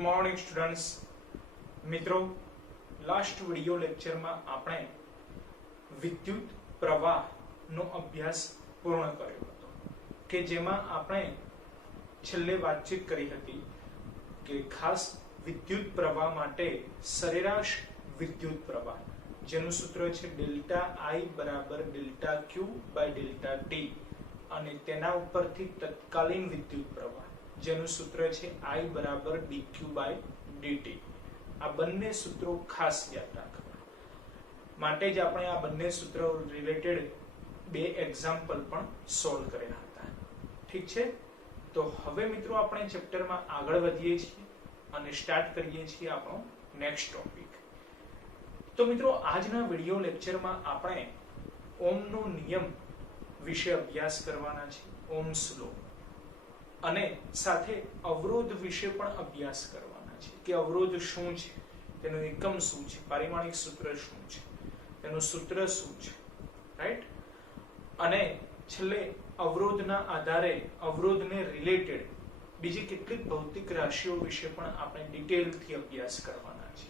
Morning students मित्रों last video lecture में आपणे विद्युत प्रवाह नो अभ्यास पूर्ण कर्यो हतो के जेमा आपणे छेल्ले वातचीत करी हती के खास विद्युत प्रवाह माटे सरेराश विद्युत प्रवाह जेनुं सूत्र छे डेल्टा आई बराबर delta Q by delta T अने तेना उपरथी तत्कालीन विद्युत प्रवाह जेनुं सूत्र छे I बराबर dq बाय dt। आ बंने सूत्रों खास याद राखवा माटे ज आपणे आ बंने सूत्रों रिलेटेड बे एक्जाम्पल पण सोल्व करेला हता। ठीक छे, तो हवे मित्रों आपणे चेप्टर में आगळ वधीए छीए अने स्टार्ट करीए छीए आपणो नेक्स्ट टॉपिक। तो मित्रों आजना विडियो लेक्चर में आपणे ओम नो नियम विषे अभ्यास करवाना छे, ओम्स लॉ अने साथे अवरोध विषे पण अभ्यास करवाना छे के अवरोध शुं छे, तेनो एकम शुं छे, पारिमाणिक सूत्र शुं छे, तेनुं सूत्र शुं छे, राइट। अने छेल्ले अवरोधना आधारे अवरोधने रिलेटेड बीजी કેટલીક ભૌતિક રાશિઓ વિશે પણ આપણે ડિટેલથી અભ્યાસ કરવાના છે,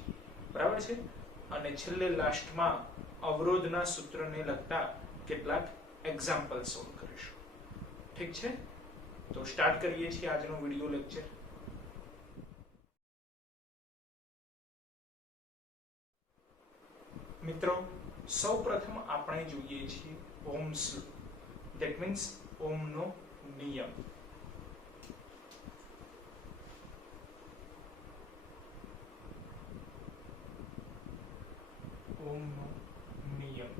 બરાબર છે। અને છેલ્લે લાસ્ટમાં અવરોધના સૂત્રને લગતા કેટલાક એક્ઝામ્પલ સોલ્વ કરીશું। ઠીક છે, तो स्टार्ट करिए छे आजनो विडियो लेक्चर। मित्रों सौप्रथम आपणे जोईए छे Ohm's law, that means Ohm नो नियम। ओम नो नियम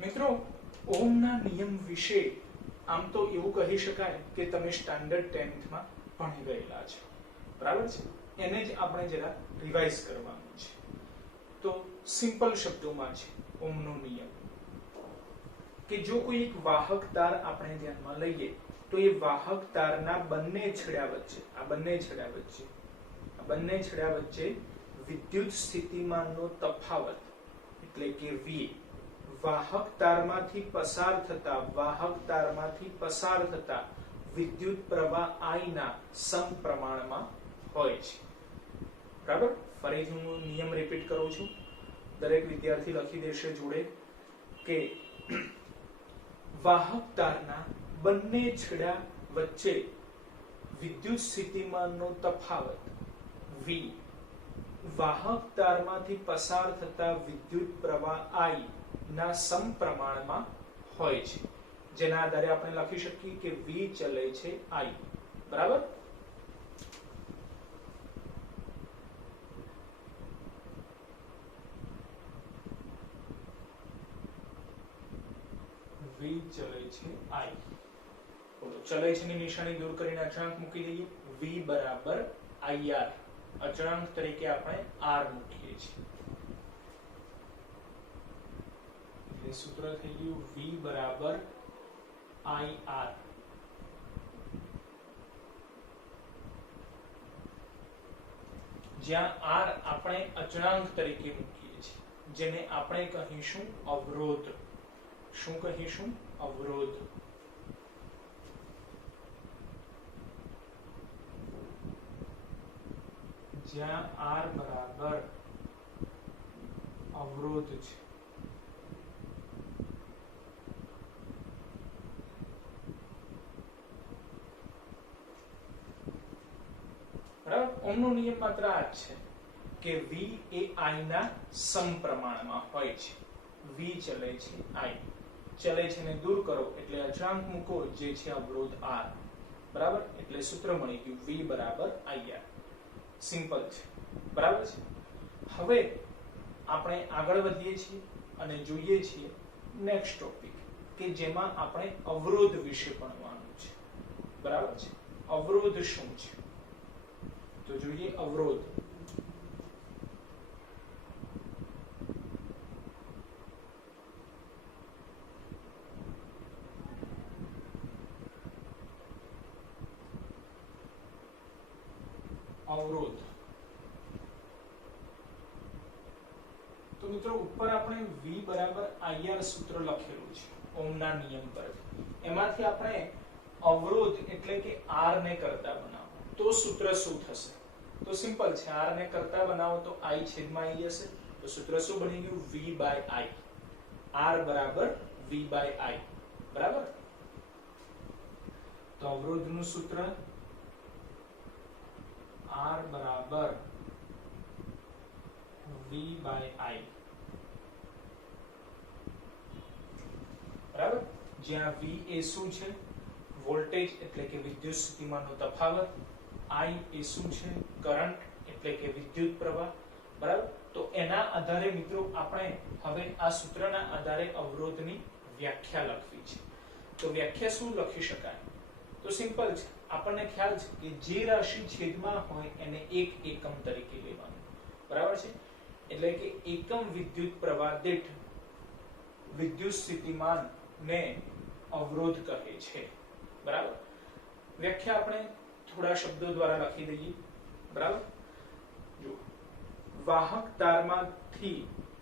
मित्रों ओमना नियम विषे आम तो एवं कही शकाय के तमे स्टैंडर्ड 10th में भणी गयेला छो, बराबर छे। एने ज आपणे जरा रिवाइज करवानुं छे। तो सिंपल शब्दों में छे ओमनो नियम के जो कोई एक वाहक तार आपणे ध्यानमां लईए तो ये वाहक तारना बंने छेड़ा वच्चे बंने छेड़ा वच्चे विद्युत स्थितिमाननो तफावत એટલે કે V वाहक तारमांथी पसार थता विद्युत प्रवाह I ना समप्रमाणमां होय छे, बराबर। फरीथी हूँ नियम रिपीट करूं छुं, दरेक विद्यार्थी लखी देशे जोड़े के वाहक तारना बंने छेड़ा वच्चे विद्युत स्थितिमाननो तफावत V वाहक तारमांथी पसार थता विद्युत प्रवाह I ना समप्रमाणमां होय छे, जेना आधारे આપણે લખી શકીએ કે V ચલે છે I, બરાબર। V ચલે છે I, બોલો ચલે છે ની નિશાની દૂર કરીને અચળાંક મૂકી દઈએ। V બરાબર IR, અચળાંક તરીકે આપણે R મૂકીએ છીએ। सूत्र थी गयु V बराबर IR। ज्यां R આપણે અચળાંક તરીકે મૂકીએ છીએ, જેને આપણે કહીશું અવરોધ। શું કહીશું? અવરોધ। જ્યાં R બરાબર અવરોધ છે ओमनो नियम मात्र आ छे के V ए I ना समप्रमाणमां होय छे। V चले छे I, चले छे ने दूर करो એટલે અચળાંક મૂકો જે છે અવરોધ R, બરાબર। એટલે સૂત્ર મળી ગયું V બરાબર IR, સિમ્પલ છે, બરાબર છે। હવે આપણે આગળ વધીએ છીએ અને જોઈએ છીએ નેક્સ્ટ ટોપિક કે જેમાં આપણે અવરોધ વિશે ભણવાનું છે, બરાબર છે। અવરોધ શું છે तो જોઈએ અવરોધ। અવરોધ. તો મિત્રો ઉપર આપણે V બરાબર IR સૂત્ર લખેલું છે ઓહમના નિયમ પરથી. એમાંથી આપણે અવરોધ એટલે કે R ને કરતા બનાવો તો સૂત્ર શું થશે? તો સિમ્પલ છે, R ને કરતા બનાવો તો I છેદમાં I હશે. તો સૂત્ર શું બની ગયું? V by I. R બરાબર V by I. બરાબર. તો અવરોધનું સૂત્ર R બરાબર V by I. બરાબર. જ્યાં V એ શું છે? વોલ્ટેજ એટલે કે વિદ્યુત સ્થિતિમાનનો તફાવત. I એ શું છે? કરંટ એટલે કે વિદ્યુત પ્રવાહ. બરાબર. તો એના આધારે મિત્રો આપણે હવે આ સૂત્રના આધારે અવરોધની વ્યાખ્યા લખવી છે. તો વ્યાખ્યા શું લખી શકાય? તો સિમ્પલ છે, આપણને ખ્યાલ છે કે જે રાશિ છેદમાં હોય એને એક એકમ તરીકે લેવાનું. બરાબર છે. એટલે કે એકમ વિદ્યુત પ્રવાહ દીઠ વિદ્યુત સ્થિતિમાન ને અવરોધ કહે છે. બરાબર. વ્યાખ્યા આપણે થોડા શબ્દો દ્વારા લખી દઈએ. બરાબર. જો વાહક તારમાંથી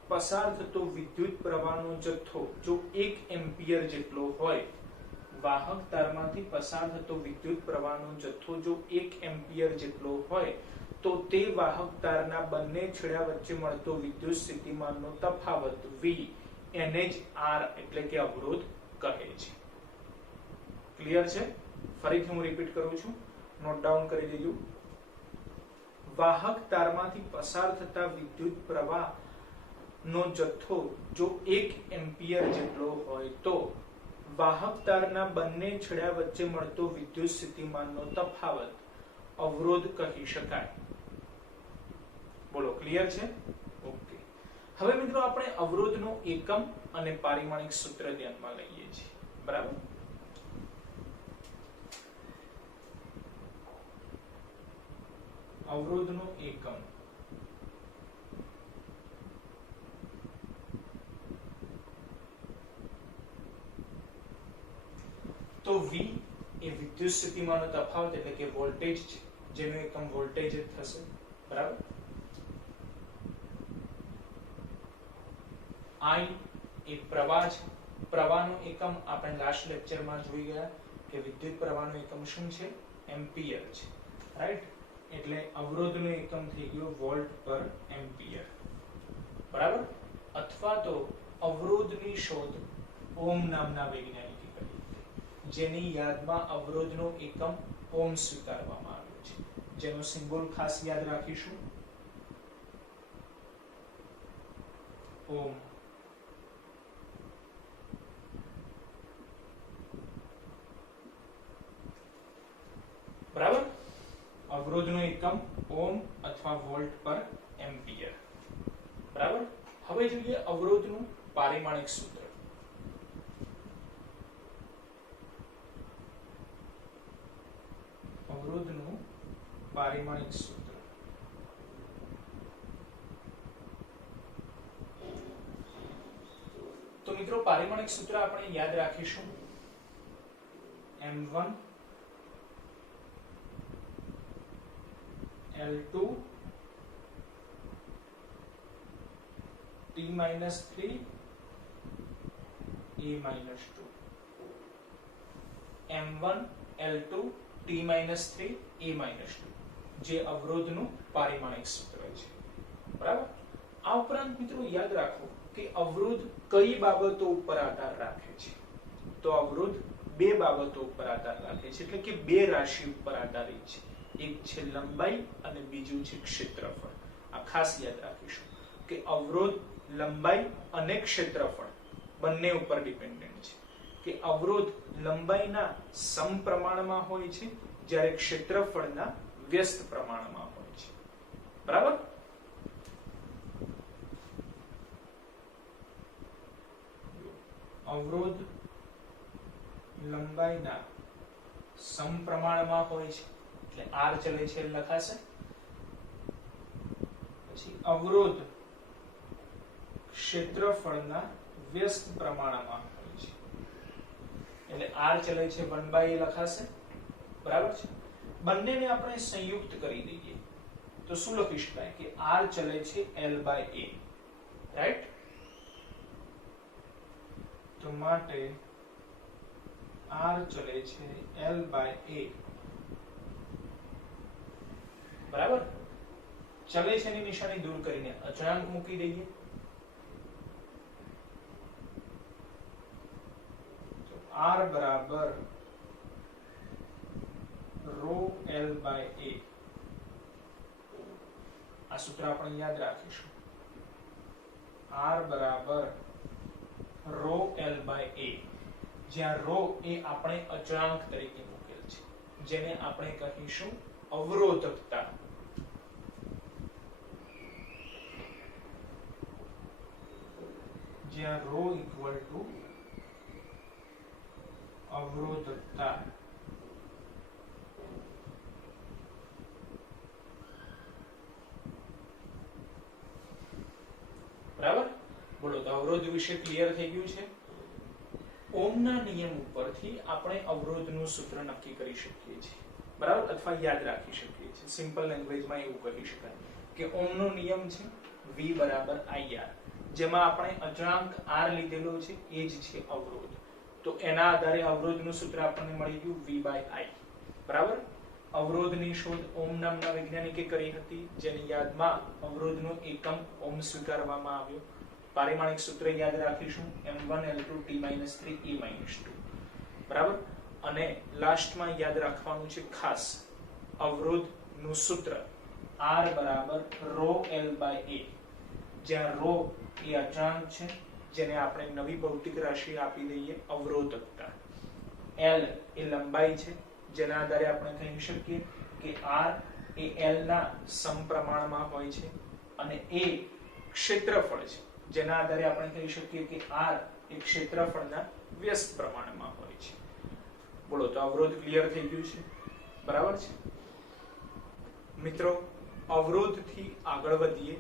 પસાર થતો વિદ્યુત પ્રવાહનો જથ્થો જો 1 એમ્પિયર જેટલો હોય, વાહક તારમાંથી પસાર થતો વિદ્યુત પ્રવાહનો જથ્થો જો 1 એમ્પિયર જેટલો હોય તો તે વાહક તારના બંને છેડા વચ્ચે મળતો વિદ્યુત સ્થિતિમાનનો તફાવત V એને જ R એટલે કે અવરોધ કહે છે. ક્લિયર છે? ફરીથી હું રિપીટ કરું છું, નોટ ડાઉન કરી દેજો. વાહક તારમાંથી પસાર થતા વિદ્યુત પ્રવાહનો જથ્થો જો 1 એમ્પિયર જેટલો હોય તો વાહક તારના બંને છેડા વચ્ચે મળતો વિદ્યુત સ્થિતિમાનનો તફાવત અવરોધ કહી શકાય. બોલો, ક્લિયર છે? ઓકે. હવે મિત્રો આપણે અવરોધનો એકમ અને પારિમાણિક સૂત્ર ધ્યાનમાં લઈએ છીએ. બરાબર. અવરોધનો એકમ તો V એ વિદ્યુત સ્થિતિમાનનો તફાવત એટલે કે વોલ્ટેજ છે, જેનો એકમ વોલ્ટેજ જ થશે. બરાબર. I એ પ્રવાહ છે, પ્રવાહનો એકમ આપણે લાસ્ટ લેક્ચરમાં જોઈ ગયા કે વિદ્યુત પ્રવાહનો એકમ શું છે? એમ્પિયર છે. રાઈટ. એટલે અવરોધનો એકમ થઈ ગયો વોલ્ટ પર એમ્પિયર. બરાબર. અથવા તો અવરોધની શોધ ઓમ નામના વૈજ્ઞાનિકે કરી, જેની યાદમાં અવરોધનો એકમ ઓમ સ્વીકારવામાં આવ્યો છે, જેનો સિમ્બોલ ખાસ યાદ રાખીશું, ઓમ. બરાબર. અવરોધનો એકમ ઓમ અથવા વોલ્ટ પર એમ્પિયર. બરાબર. હવે જોઈએ અવરોધનું પારિમાણિક સૂત્ર. અવરોધનું પારિમાણિક સૂત્ર. તો મિત્રો પારિમાણિક સૂત્ર આપણે યાદ રાખીશું M1 L2 T-3 A-2 M1 L2 T-3 A-2 જે અવરોધનું પારિમાણિક સૂત્ર છે. બરાબર. આ ઉપરાંત મિત્રો યાદ રાખો કે અવરોધ કઈ બાબતો ઉપર આધાર રાખે છે? તો અવરોધ બે બાબતો ઉપર આધાર રાખે છે, એટલે કે બે રાશિ ઉપર આધારિત છે. એક છે લંબાઈ અને બીજું છે ક્ષેત્રફળ. આ ખાસ યાદ રાખીશું કે અવરોધ લંબાઈ અને ક્ષેત્રફળ બંને ઉપર ડિપેન્ડન્ટ છે. કે અવરોધ લંબાઈના સમપ્રમાણમાં હોય છે, જ્યારે ક્ષેત્રફળના વ્યસ્ત પ્રમાણમાં હોય છે. બરાબર. અવરોધ લંબાઈના સમપ્રમાણમાં હોય છે, એટલે R ચલે છે લખાશે. પછી અવરોધ ક્ષેત્રફળના વ્યસ્ત પ્રમાણમાં હોય છે, એટલે R ચલે છે 1/a લખાશે. બરાબર છે. બંનેને આપણે સંયુક્ત કરી દઈએ તો શું લખી શકાય કે r ચલે છે l/a, રાઈટ? તો માટે r ચલે છે l/a, બરાબર? ચલે છે ની નિશાની દૂર કરીને અચળાંક મૂકી દઈએ. તો r બરાબર rho l/a. આ સૂત્ર આપણે યાદ રાખીશું. r બરાબર rho l/a, જ્યાં rho એ આપણે અચળાંક તરીકે મૂકેલ છે, જેને આપણે કહીશું અવરોધકતા. જ્યાં rho ઇક્વલ ટુ અવરોધકતા. બરાબર? બોલો, તો અવરોધ વિશે ક્લિયર થઈ ગયું છે. ઓમના નિયમ ઉપરથી આપણે અવરોધનું સૂત્ર નક્કી કરી શકીએ છીએ, બરાબર? અથવા યાદ રાખી શકીએ છીએ. સિમ્પલ લેંગ્વેજમાં એવું કહી શકાય કે ઓમનો નિયમ છે V બરાબર IR, જેમાં આપણે અચળાંક R લીધેલો છે, એ જ છે અવરોધ. તો એના આધારે અવરોધનું સૂત્ર આપણને મળી ગયું V/I, બરાબર? અવરોધની શોધ ઓમ નામના વૈજ્ઞાનિકે કરી હતી, જેની યાદમાં અવરોધનો એકમ ઓમ સ્વીકારવામાં આવ્યો. પારિમાણિક સૂત્ર યાદ રાખીશું M1L2T-3E-2, બરાબર? અને લાસ્ટમાં યાદ રાખવાનું છે ખાસ અવરોધનું સૂત્ર R બરાબર rho l/a, જ્યાં rho એ અચળાંક છે, જેને આપણે નવી ભૌતિક રાશિ આપી દઈએ અવરોધકતા. L એ લંબાઈ છે, જેના આધારે આપણે કહી શકીએ કે R એ L ના સમપ્રમાણમાં હોય છે, અને A ક્ષેત્રફળ છે, જેના આધારે આપણે કહી શકીએ કે R એ ક્ષેત્રફળના વ્યસ્ત પ્રમાણમાં હોય છે. બોલો, તો અવરોધ ક્લિયર થઈ ગયું છે, બરાબર છે મિત્રો? અવરોધથી આગળ વધીએ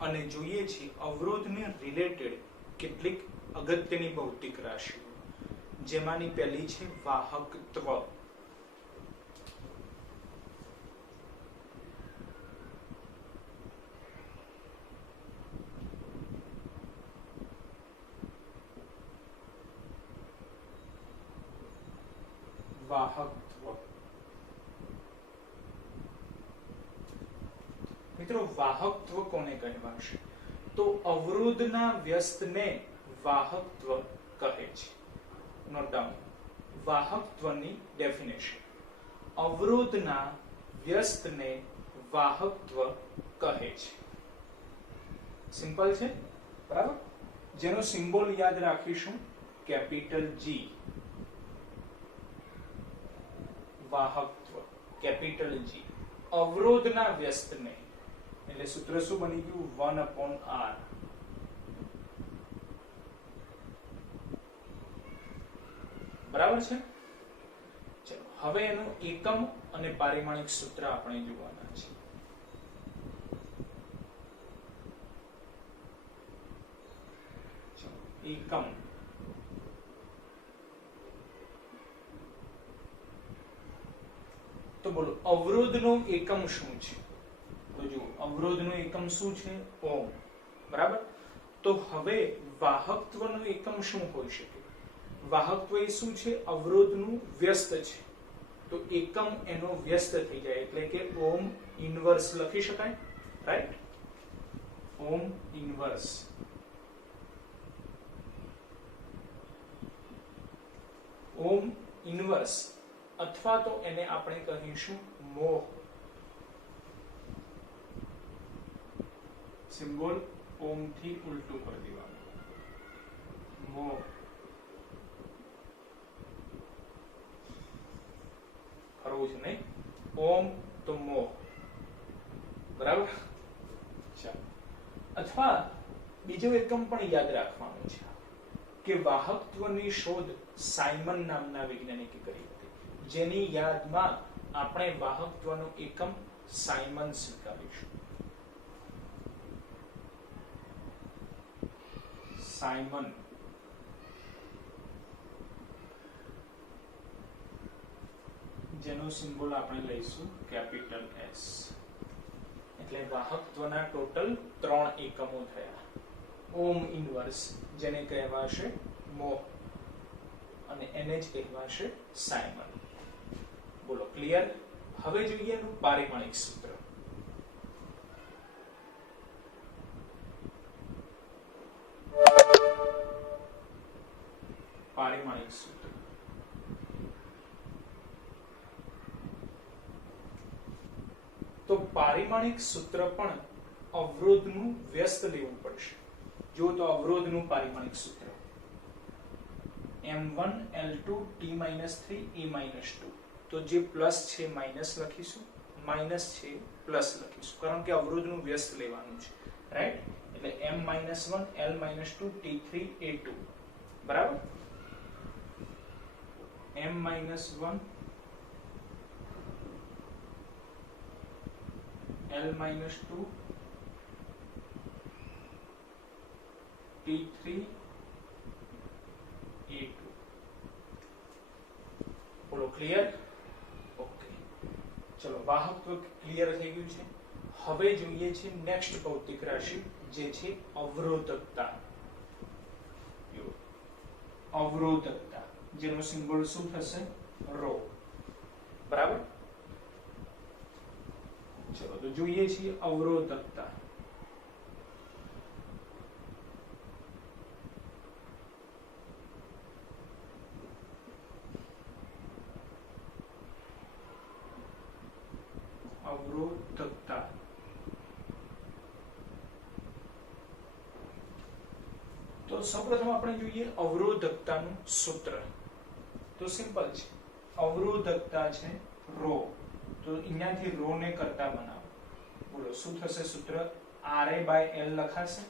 અને જોઈએ છીએ અવરોધને રિલેટેડ કેટલીક અગત્યની ભૌતિક રાશિઓ, જેમાંની પહેલી છે વાહકત્વ. વાહકત્વ. મિત્રો, વાહકત્વ કોને કહેવાશે? તો અવરોધના વ્યસ્તને વાહકત્વ કહે છે. નોટ ડાઉન વાહકત્વની ડેફિનેશન. અવરોધના વ્યસ્તને વાહકત્વ કહે છે. સિમ્પલ છે, બરાબર? જેનો સિમ્બોલ યાદ રાખીશું કેપિટલ G. વાહકત્વ કેપિટલ G. અવરોધના વ્યસ્તને, એટલે સૂત્ર શું બની ગયું? 1/R. બરાબર છે? ચલો, હવે એનું એકમ અને પારિમાણિક સૂત્ર આપણે જોવાના છે. એકમ. તો બોલો, અવરોધનો એકમ શું છે? તો જો અવરોધનો એકમ શું છે? ઓમ, બરાબર? તો હવે વાહકત્વનો એકમ શું હોઈ શકે? વાહકત્વ એ શું છે? અવરોધનું વ્યસ્ત છે, તો એકમ એનો વ્યસ્ત થઈ જાય, એટલે કે ઓમ ઇનવર્સ લખી શકાય, રાઈટ? ઓમ ઇનવર્સ. ઓમ ઇનવર્સ, અથવા તો એને આપણે કહીશું મોહ. સિમ્બોલ ઓમ થી ઉલટું કરી દેવાનું. મોહ. કરવું છે નહીં? ઓમ તો મોહ, બરાબર? અથવા બીજો એકમ પણ યાદ રાખવાનો છે કે વાહકત્વની શોધ સાયમન નામના વૈજ્ઞાનિકે કરી હતી, જેની યાદમાં આપણે વાહકત્વનો એકમ સાયમન સ્વીકારીશું. સાયમન. જેનો સિમ્બોલ આપણે લઈશું કેપિટલ S. એટલે વાહકત્વના ટોટલ 3 એકમો થયા. ઓમ ઇનવર્સ જેને કહેવાશે મોહ અને એને જ કહેવાશે સાયમન. બોલો ક્લિયર? હવે જોઈએ એનું પારિમાણિક સૂત્ર. પારિમાણિક સૂત્ર તો પારિમાણિક સૂત્ર પણ અવરોધનું વ્યસ્ત લેવું પડશે. જો તો અવરોધનું પારિમાણિક સૂત્ર m1 l2 t-3 e-2. તો જે પ્લસ છે માઈનસ લખીશું, માઈનસ છે પ્લસ લખીશું, કારણ કે અવરોધનું વ્યસ્ત લેવાનું છે, રાઈટ? એટલે m-1 l-2 t3 a2 બરાબર. m-1 l-2 t3 a2. બોલો ક્લિયર? ઓકે, ચલો વાહકત્વ ક્લિયર થઈ ગયું છે. હવે જોઈએ છે નેક્સ્ટ ભૌતિક રાશિ જે છે અવરોધકતા. અવરોધકતા જેનો સિમ્બોલ શું થશે? રો. બરાબર. ચલો તો જોઈએ છીએ અવરોધકતા. અવરોધકતા તો સૌપ્રથમ આપણે જોઈએ અવરોધકતાનું સૂત્ર. તો સિમ્પલ છે, અવરોધકતા છે રો. તો અહીંયાથી રો ને કરતા બનાવો. બોલો શું થશે સૂત્ર? Ra/L લખાશે.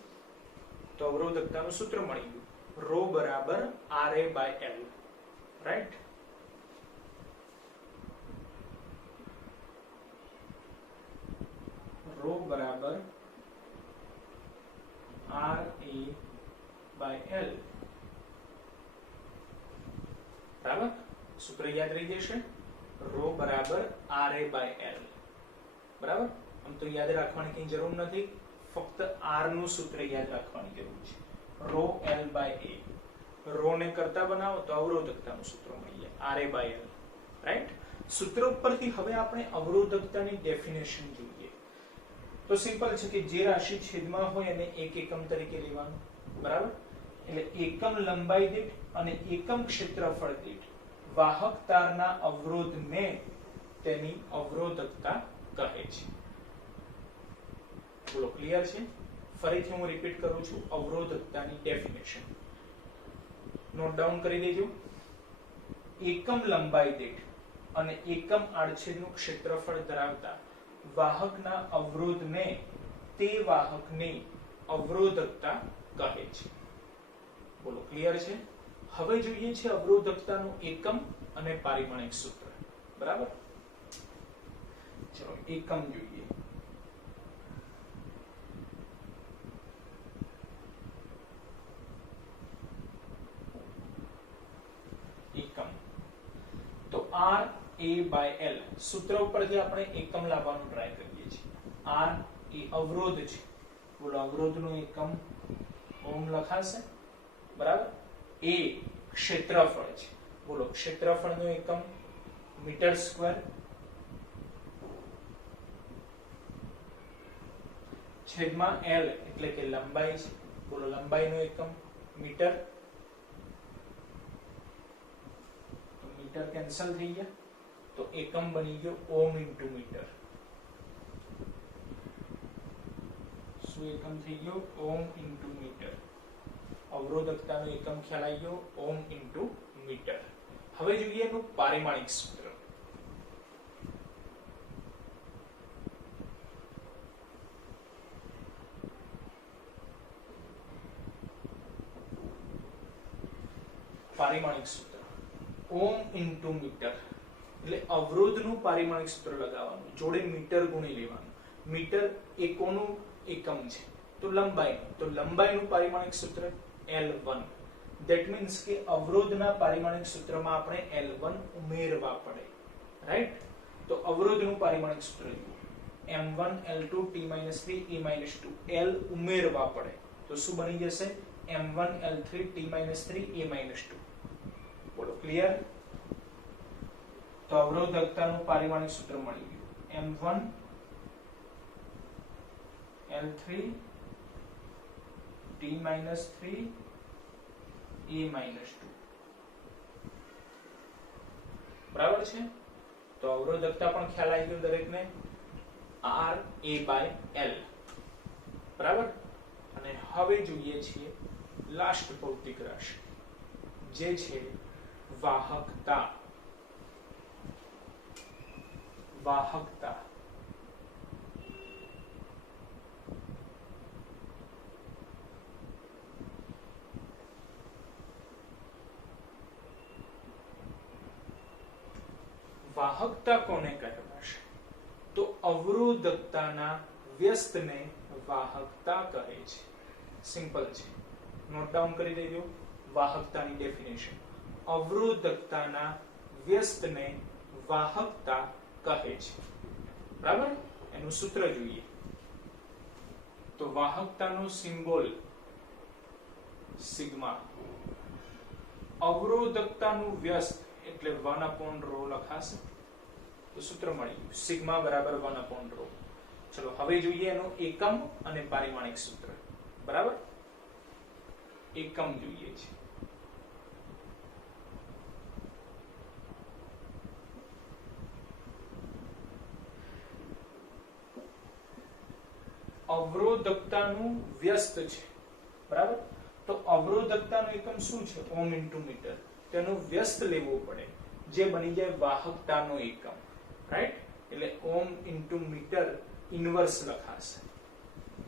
તો અવરોધકતાનું સૂત્ર મળી ગયું. રો બરાબર Ra/L, રાઈટ? રો બરાબર Ra/L. બરાબર. સૂત્ર યાદ રહી જશે. રો બરાબર Ra/L. બરાબર. આમ તો યાદ રાખવાની કઈ જરૂર નથી, ફક્ત R નું સૂત્ર યાદ રાખવાની જરૂર છે. Row L/A. રો ને કરતા બનાવો તો અવરોધકતાનું સૂત્ર મળી જાય Ra/L, રાઈટ? સૂત્ર ઉપરથી હવે આપણે અવરોધકતાની ડેફિનેશન જોઈએ. તો સિમ્પલ છે કે જે રાશિ છેદમાં હોય એને એક એકમ તરીકે લેવાનું. બરાબર. એટલે એકમ લંબાઈ દીઠ અને એકમ ક્ષેત્રફળ દીઠ વાહક તારના અવરોધને તેની અવરોધકતા કહે છે. બોલો ક્લિયર છે? ફરીથી હું રિપીટ કરું છું અવરોધકતાની ડેફિનેશન. નોટ ડાઉન કરી દેજો. એકમ લંબાઈ દીઠ અને એકમ આડછેદનું ક્ષેત્રફળ ધરાવતા વાહકના અવરોધને તે વાહકની અવરોધકતા કહે છે. બોલો ક્લિયર છે? હવે જોઈએ છે અવરોધકતાનું એકમ અને પારિમાણિક સૂત્ર. બરાબર. ચલો એકમ જોઈએ. એકમ તો Ra/L સૂત્ર ઉપરથી આપણે એકમ લાવવાનું ટ્રાય કરીએ છીએ. R એ અવરોધ છે. બોલો અવરોધનું એકમ ઓમ લખાશે. બરાબર. A ક્ષેત્રફળ છે. બોલો ક્ષેત્રફળનું એકમ મીટર સ્ક્વેર. છેદમાં L એટલે કે લંબાઈ છે. બોલો લંબાઈનું એકમ મીટર. તો મીટર કેન્સલ થઈ ગયા તો એકમ બની ગયો ઓમ ઇન્ટુ મીટર. શું એકમ થઈ ગયો? ઓમ ઇન્ટુ મીટર. અવરોધકતાનો એકમ ખ્યાલ આવી ગયો, ઓમ ઇન્ટુ મીટર. હવે જોઈએ એનું પારિમાણિક સૂત્ર. પારિમાણિક સૂત્ર ઓમ ઇન્ટુ મીટર. એટલે અવરોધનું પારિમાણિક સૂત્ર લગાવવાનું, જોડે મીટર ગુણી લેવાનું. મીટર એ કોનું એકમ છે? તો લંબાઈનું. તો લંબાઈનું પારિમાણિક સૂત્ર L1. ધેટ મીન્સ કે અવરોધના પારિમાણિક સૂત્રમાં આપણે L1 ઉમેરવા પડે, રાઈટ? તો અવરોધનું પારિમાણિક સૂત્ર જુઓ. m1 l2 t-3 e-2 l ઉમેરવા પડે તો શું બની જશે m1 l3 t-3 e-2. બોલો ક્લિયર? તો અવરોધકતાનું પારિમાણિક સૂત્ર મળી ગયું m1 l3 t-3 e-2. બરાબર છે? તો અવરોધકતા પણ ખ્યાલ આવી ગયો દરેકને, R A by L. બરાબર? અને હવે જોઈએ છીએ લાસ્ટ ભૌતિક રાશિ જે છે વાહકતા. વાહકતા વાહકતા કોને કહેવાશે? તો અવરોધકતાના વ્યસ્તને વાહકતા કહે છે. સિમ્પલ છે, નોટ ડાઉન કરી દેજો વાહકતાની ડેફિનેશન. અવરોધકતાના વ્યસ્તને વાહકતા કહે છે. બરાબર? એનું સૂત્ર જોઈએ તો વાહકતાનો સિમ્બોલ સિગ્મા. અવરોધકતાનું વ્યસ્ત એટલે 1/ρ લખાશે. તો સૂત્ર મળી ગયું સિગ્મા બરાબર 1/ρ. ચલો હવે જોઈએ એનો એકમ અને પારિમાણિક સૂત્ર. બરાબર? એકમ જોઈએ છે. અવરોધકતાનું વ્યસ્ત છે. બરાબર? તો અવરોધકતાનું એકમ શું છે? ઓમ ઇન્ટુ મીટર. તેનું વ્યસ્ત લેવું પડે જે બની જાય વાહકતાનો એકમ. રાઈટ? એટલે ઓમ ઇન્ટુ મીટર ઇન્વર્સ લખાશે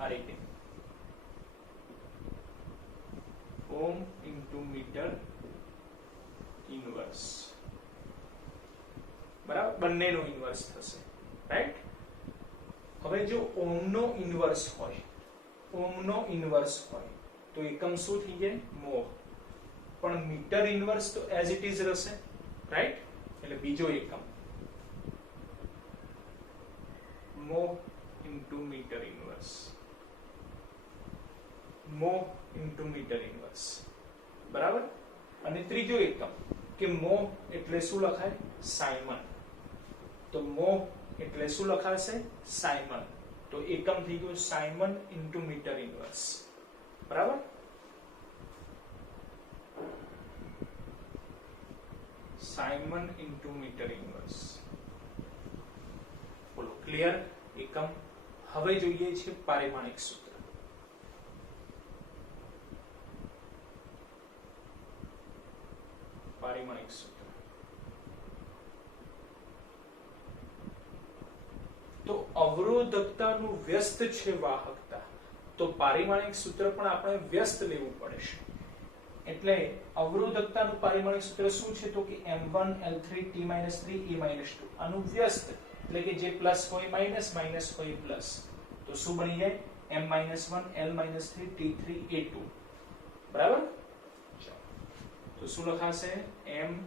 આ રીતે. ઓમ ઇન્ટુ મીટર ઇન્વર્સ. બરાબર? બંનેનો ઇન્વર્સ થશે. રાઈટ? હવે જો ઓમનો ઇન્વર્સ હોય, ઓમનો ઇન્વર્સ હોય તો એકમ શું થઈ જાય? મોહ. પણ મીટર ઇન્વર્સ તો એઝ ઇટ ઇઝ રહેશે. રાઈટ? એટલે બીજો એકમ મોહ ઇન્ટુ મીટર ઇન્વર્સ. મોહ ઇન્ટુ મીટર ઇન્વર્સ. બરાબર? અને ત્રીજો એકમ કે મોહ એટલે શું લખાય? સાયમન. તો મોહ એટલે શું લખાશે? સાયમન. તો એકમ થઈ ગયું સાયમન ઇન્ટુ મીટર ઇન્વર્સ. બરાબર? Siemens into metre inverse. બોલો ક્લિયર? એકમ. હવે જોઈએ છે પારિમાણિક સૂત્ર. પારિમાણિક સૂત્ર તો અવરોધકતાનું વ્યસ્ત છે વાહકતા. તો પારિમાણિક સૂત્ર પણ આપણે વ્યસ્ત લેવું પડશે. એટલે અવરોધકતાનું પારિમાણિક સૂત્ર શું છે? તો કે m1 l3 t-3 e-2. આનું વ્યસ્ત એટલે કે જે પ્લસ હોય માઈનસ, માઈનસ હોય પ્લસ. તો શું બની જાય? m-1 l-3 t3 a2. બરાબર? તો શું લખાશે? m-1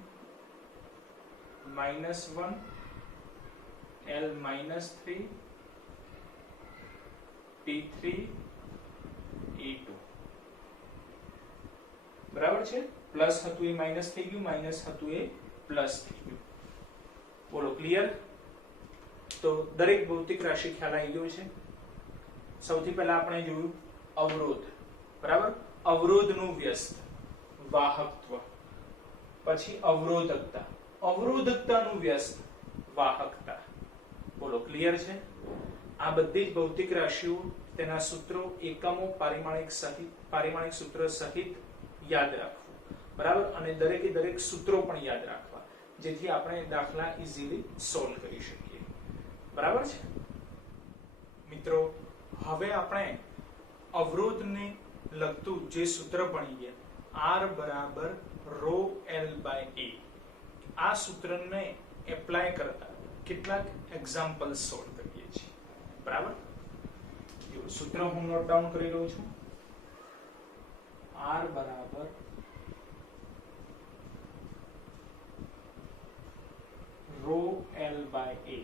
l-3 t3 a2. બરાબર છે? પ્લસ હતું એ માઈનસ થઈ ગયું, માઈનસ હતું એ પ્લસ થઈ ગયું. બોલો ક્લિયર? તો દરેક ભૌતિક રાશિ ખ્યાલ આવી ગયો છે. સૌથી પહેલા આપણે જોયું અવરોધ. બરાબર? અવરોધનું વ્યસ્ત વાહકત્વ. પછી અવરોધકતા. અવરોધકતાનું વ્યસ્ત વાહકતા. બોલો ક્લિયર છે? આ બધી જ ભૌતિક રાશિઓ, તેના સૂત્રો, એકમો, પારિમાણિક સૂત્ર સહિત યાદ રાખવું. બરાબર? અને દરેકે દરેક સૂત્રો પણ યાદ રાખવા જેથી આપણે દાખલા ઈઝીલી સોલ્વ કરી શકીએ. બરાબર છે મિત્રો? હવે આપણે અવરોધને લગતું જે સૂત્ર ભણીએ R બરાબર ρ L by A. આ સૂત્રને એપ્લાય કરતા કેટલાક એક્ઝામ્પલ સોલ્વ કરીએ છીએ. બરાબર? સૂત્ર હું નોટ ડાઉન કરી લઉં છું. R બરાબર ρ L by A.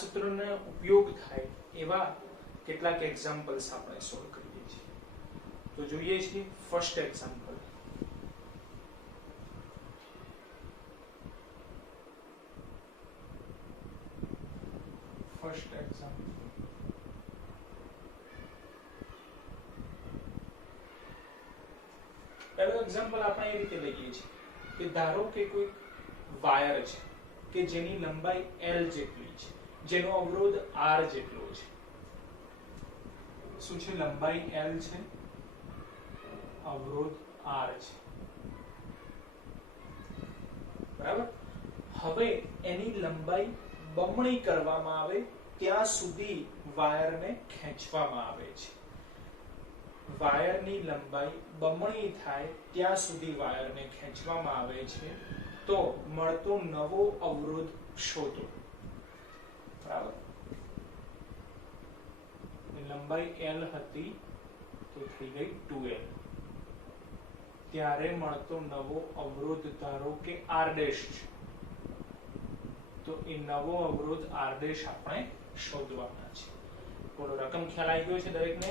સૂત્રનો ઉપયોગ થાય એવા કેટલાક એક્ઝામ્પલ્સ આપણે સોલ્વ કરીએ છીએ. તો જોઈએ છીએ ફર્સ્ટ એક્ઝામ્પલ. ફર્સ્ટ એક્ઝામ્પલ પહેલું એક્ઝામ્પલ આપણે એ રીતે લઈએ છીએ કે ધારો કે કોઈ વાયર છે કે જેની લંબાઈ L જેટલી છે, જેનો અવરોધ R જેટલો છે. શું છે? લંબાઈ L છે, અવરોધ R છે. બરાબર. હવે એની લંબાઈ બમણી કરવામાં આવે ત્યાં સુધી વાયરને ખેંચવામાં આવે છે. વાયરની લંબાઈ બમણી થાય ત્યાં સુધી વાયરને ખેંચવામાં આવે છે. તો મળતો નવો અવરોધ શોધો. બરાબર. લંબાઈ L હતી તો થઈ ગઈ 2L. ત્યારે મળતો નવો અવરોધ ધારો કે R' છે, તો એ નવો અવરોધ R' આપણે શોધવાના છે. બોલો, રકમ ખ્યાલ આવી ગયો છે દરેકને?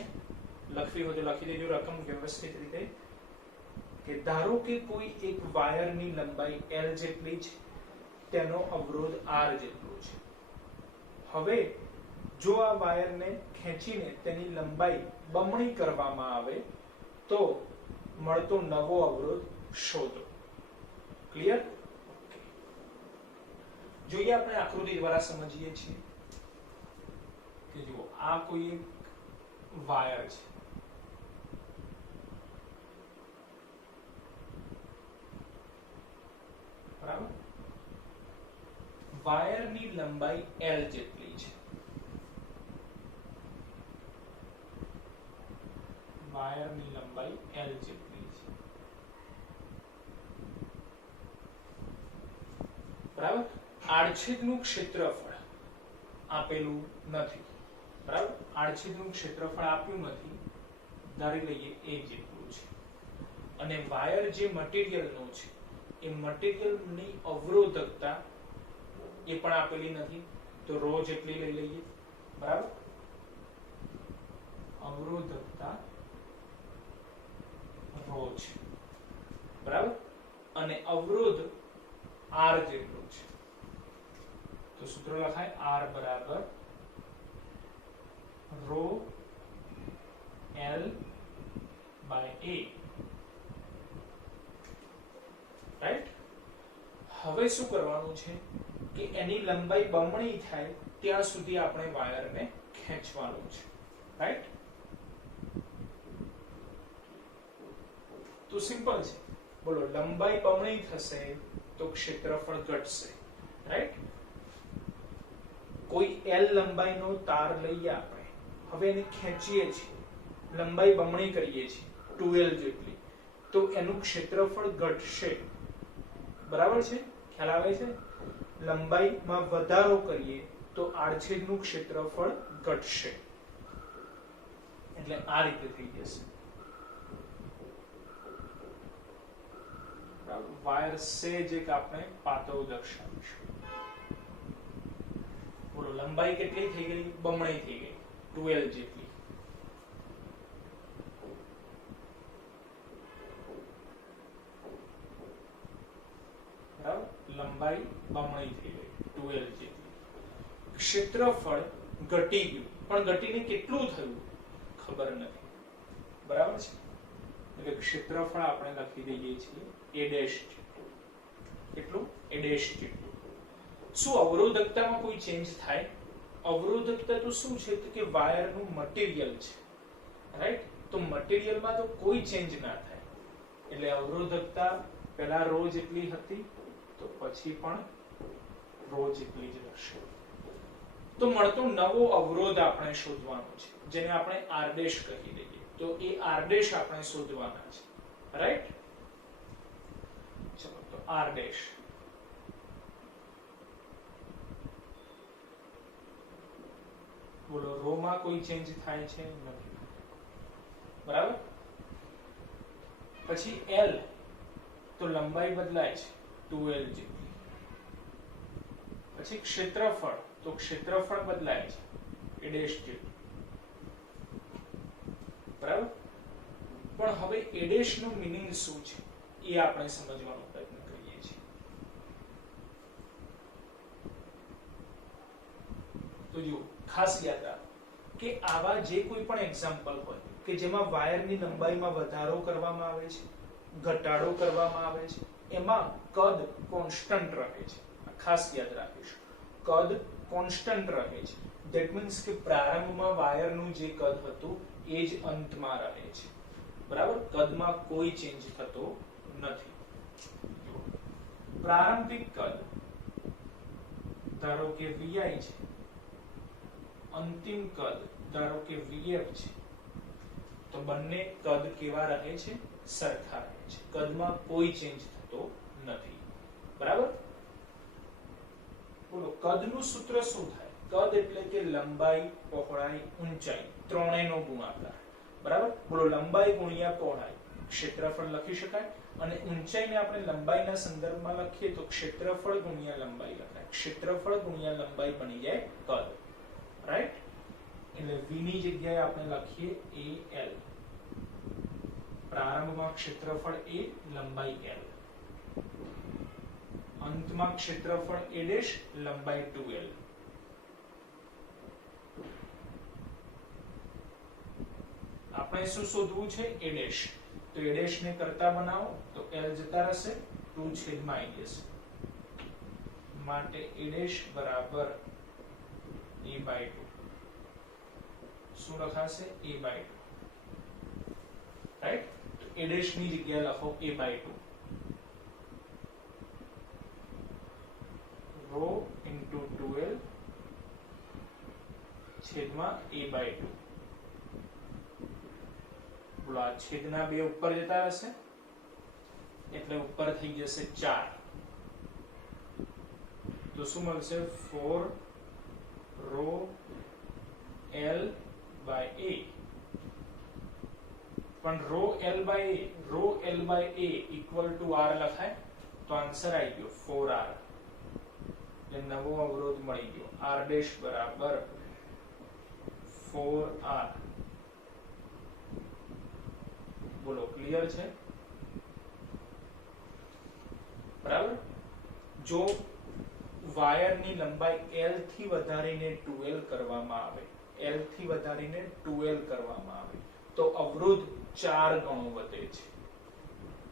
લખવી હોય તો લખી દેજો રકમ વ્યવસ્થિત રીતે. કે ધારો કે કોઈ એક વાયરની લંબાઈ L જેટલી છે, તેનો અવરોધ R જેટલો છે. હવે જો આ વાયરને ખેંચીને તેની લંબાઈ બમણી કરવામાં આવે તો મળતો નવો અવરોધ શોધો. ક્લિયર? જોઈએ આપણે આકૃતિ દ્વારા સમજીએ છીએ કે જુઓ આ કોઈ એક વાયર છે. બરાબર. વાયરની લંબાઈ L જેટલી છે. વાયરની લંબાઈ L જેટલી છે. બરાબર. આડછેદનું ક્ષેત્રફળ આપેલું નથી. બરાબર. આડછેદનું ક્ષેત્રફળ આપ્યું નથી. ધારી લઈએ એ જેટલું છે. અને વાયર જે મટીરીયલનો છે એ મટીરીયલની અવરોધકતા એ પણ આપેલી નથી, તો ρ જેટલી લઈ લઈએ. બરાબર. અવરોધકતા ρ છે. બરાબર. અને અવરોધ R જેટલો છે. તો સૂત્ર લખાય R બરાબર ρ L by A. રાઈટ. હવે શું કરવાનું છે કે એની લંબાઈ બમણી થાય ત્યાં સુધી આપણે વાયરને ખેંચવાનું છે. રાઈટ. તો સિમ્પલ છે. બોલો, લંબાઈ બમણી થશે તો ક્ષેત્રફળ ઘટશે. રાઈટ. કોઈ L લંબાઈનો તાર લઈએ આપણે, હવે એને ખેંચીએ છીએ, લંબાઈ બમણી કરીએ છીએ 2L જેટલી, તો એનું ક્ષેત્રફળ ઘટશે. બરાબર છે? ખ્યાલ આવે છે? લંબાઈમાં વધારો કરીએ તો આડછેદનું ક્ષેત્રફળ ઘટશે. એટલે આ રીતે થઈ જશે. વાયર સેજ એક આપણે પાતળો દર્શાવીશું. બોલો, લંબાઈ કેટલી થઈ ગઈ? બમણી થઈ ગઈ 2L જેટલી. બરાબર. લંબાઈ બમણી થઈ ગઈ 2L જેટલી. ક્ષેત્રફળ ઘટી ગયું, પણ ઘટીને કેટલું થયું ખબર નથી. બરાબર છે? એટલે ક્ષેત્રફળ આપણે લખી દઈએ છીએ A' જેટલું. કેટલું? A' જેટલું. શું અવરોધકતામાં કોઈ ચેન્જ થાય? અવરોધકતા તો શું છે તો કે વાયરનું મટીરીયલ છે. રાઈટ. તો મટીરીયલમાં તો કોઈ ચેન્જ ના થાય. એટલે અવરોધકતા પહેલા ρ જેટલી હતી તો પછી પણ ρ જેટલી જ રહેશે. તો મળતો નવો અવરોધ આપણે શોધવાનો છે, જેને આપણે R' કહી દઈએ. તો એ R' આપણે શોધવાના છે. રાઈટ. ચલો, તો R'. બોલો, રો માં કોઈ ચેન્જ થાય છે? નથી. બરાબર. પછી L, તો લંબાઈ બદલાય છે 2L જેટલી. પછી ક્ષેત્રફળ, તો ક્ષેત્રફળ બદલાય છે a ડેશ જેટલું, બરાબર. પણ હવે a ડેશ નો મીનિંગ શું છે એ આપણે સમજવાનો પ્રયત્ન કરીએ છીએ. તો જો ખાસ યાદ રાખો કે આવા જે કોઈ પણ એક્ઝામ્પલ હોય કે જેમાં વાયરની લંબાઈમાં વધારો કરવામાં આવે છે, ઘટાડો કરવામાં આવે છે, એમાં કદ કોન્સ્ટન્ટ રહે છે. ખાસ યાદ રાખીશું, કદ કોન્સ્ટન્ટ રહે છે. ધેટ મીન્સ કે પ્રારંભમાં વાયરનું જે કદ હતું એ જ અંતમાં રહે છે, બરાબર. કદમાં કોઈ ચેન્જ થતો નથી. પ્રારંભિક કદ ધારો કે vi છે, અંતિમ કદ ધારો કે vf છે, તો બંને કદ કેવા રહે છે? સરખા રહે છે. કદમાં કોઈ ચેન્જ થતો નથી, બરાબર. બોલો કદનું સૂત્ર શું થાય? કદ એટલે કે લંબાઈ, પહોળાઈ, ઊંચાઈ ત્રણેયનો ગુણાકાર, બરાબર. બોલો લંબાઈ ગુણ્યા પહોળાઈ ક્ષેત્રફળ લખી શકાય, અને ઊંચાઈને આપણે લંબાઈના સંદર્ભમાં લખીએ તો ક્ષેત્રફળ ગુણ્યા લંબાઈ લખાય. ક્ષેત્રફળ ગુણ્યા લંબાઈ બની જાય કદ, રાઈટ. એટલે v ની જગ્યાએ આપણે લખીએ al. પ્રારંભમાં ક્ષેત્રફળ a, લંબાઈ l. અંતમાં ક્ષેત્રફળ a ડેશ, લંબાઈ 2l. આપણે શું શોધવું છે? a dash. તો a ડેશ ને કરતા બનાવો તો l જતા રહેશે, 2 છેદમાં આવી જશે. માટે a ડેશ બરાબર a/2. શું લખાશે? a/2, right. તો a ડેશ ની જગ્યાએ લખો a/2. રો ઇન્ટુ 2l છેદમાં a/2. બોલો આ છેદના બે ઉપર જતા રહેશે એટલે ઉપર થઈ જશે 4. તો શું મળશે? 4 રો l by a. પણ row l by a equal to r લખાય તો આન્સર આવી ગયો 4r. એટલે નવો અવરોધ મળી ગયો. r ડેશ બરાબર 4r. બોલો ક્લિયર છે? બરાબર. જો વાયરની લંબાઈ l થી વધારીને 2l કરવામાં આવે, l થી વધારીને 2l કરવામાં આવે તો અવરોધ 4 ગણો વધે છે.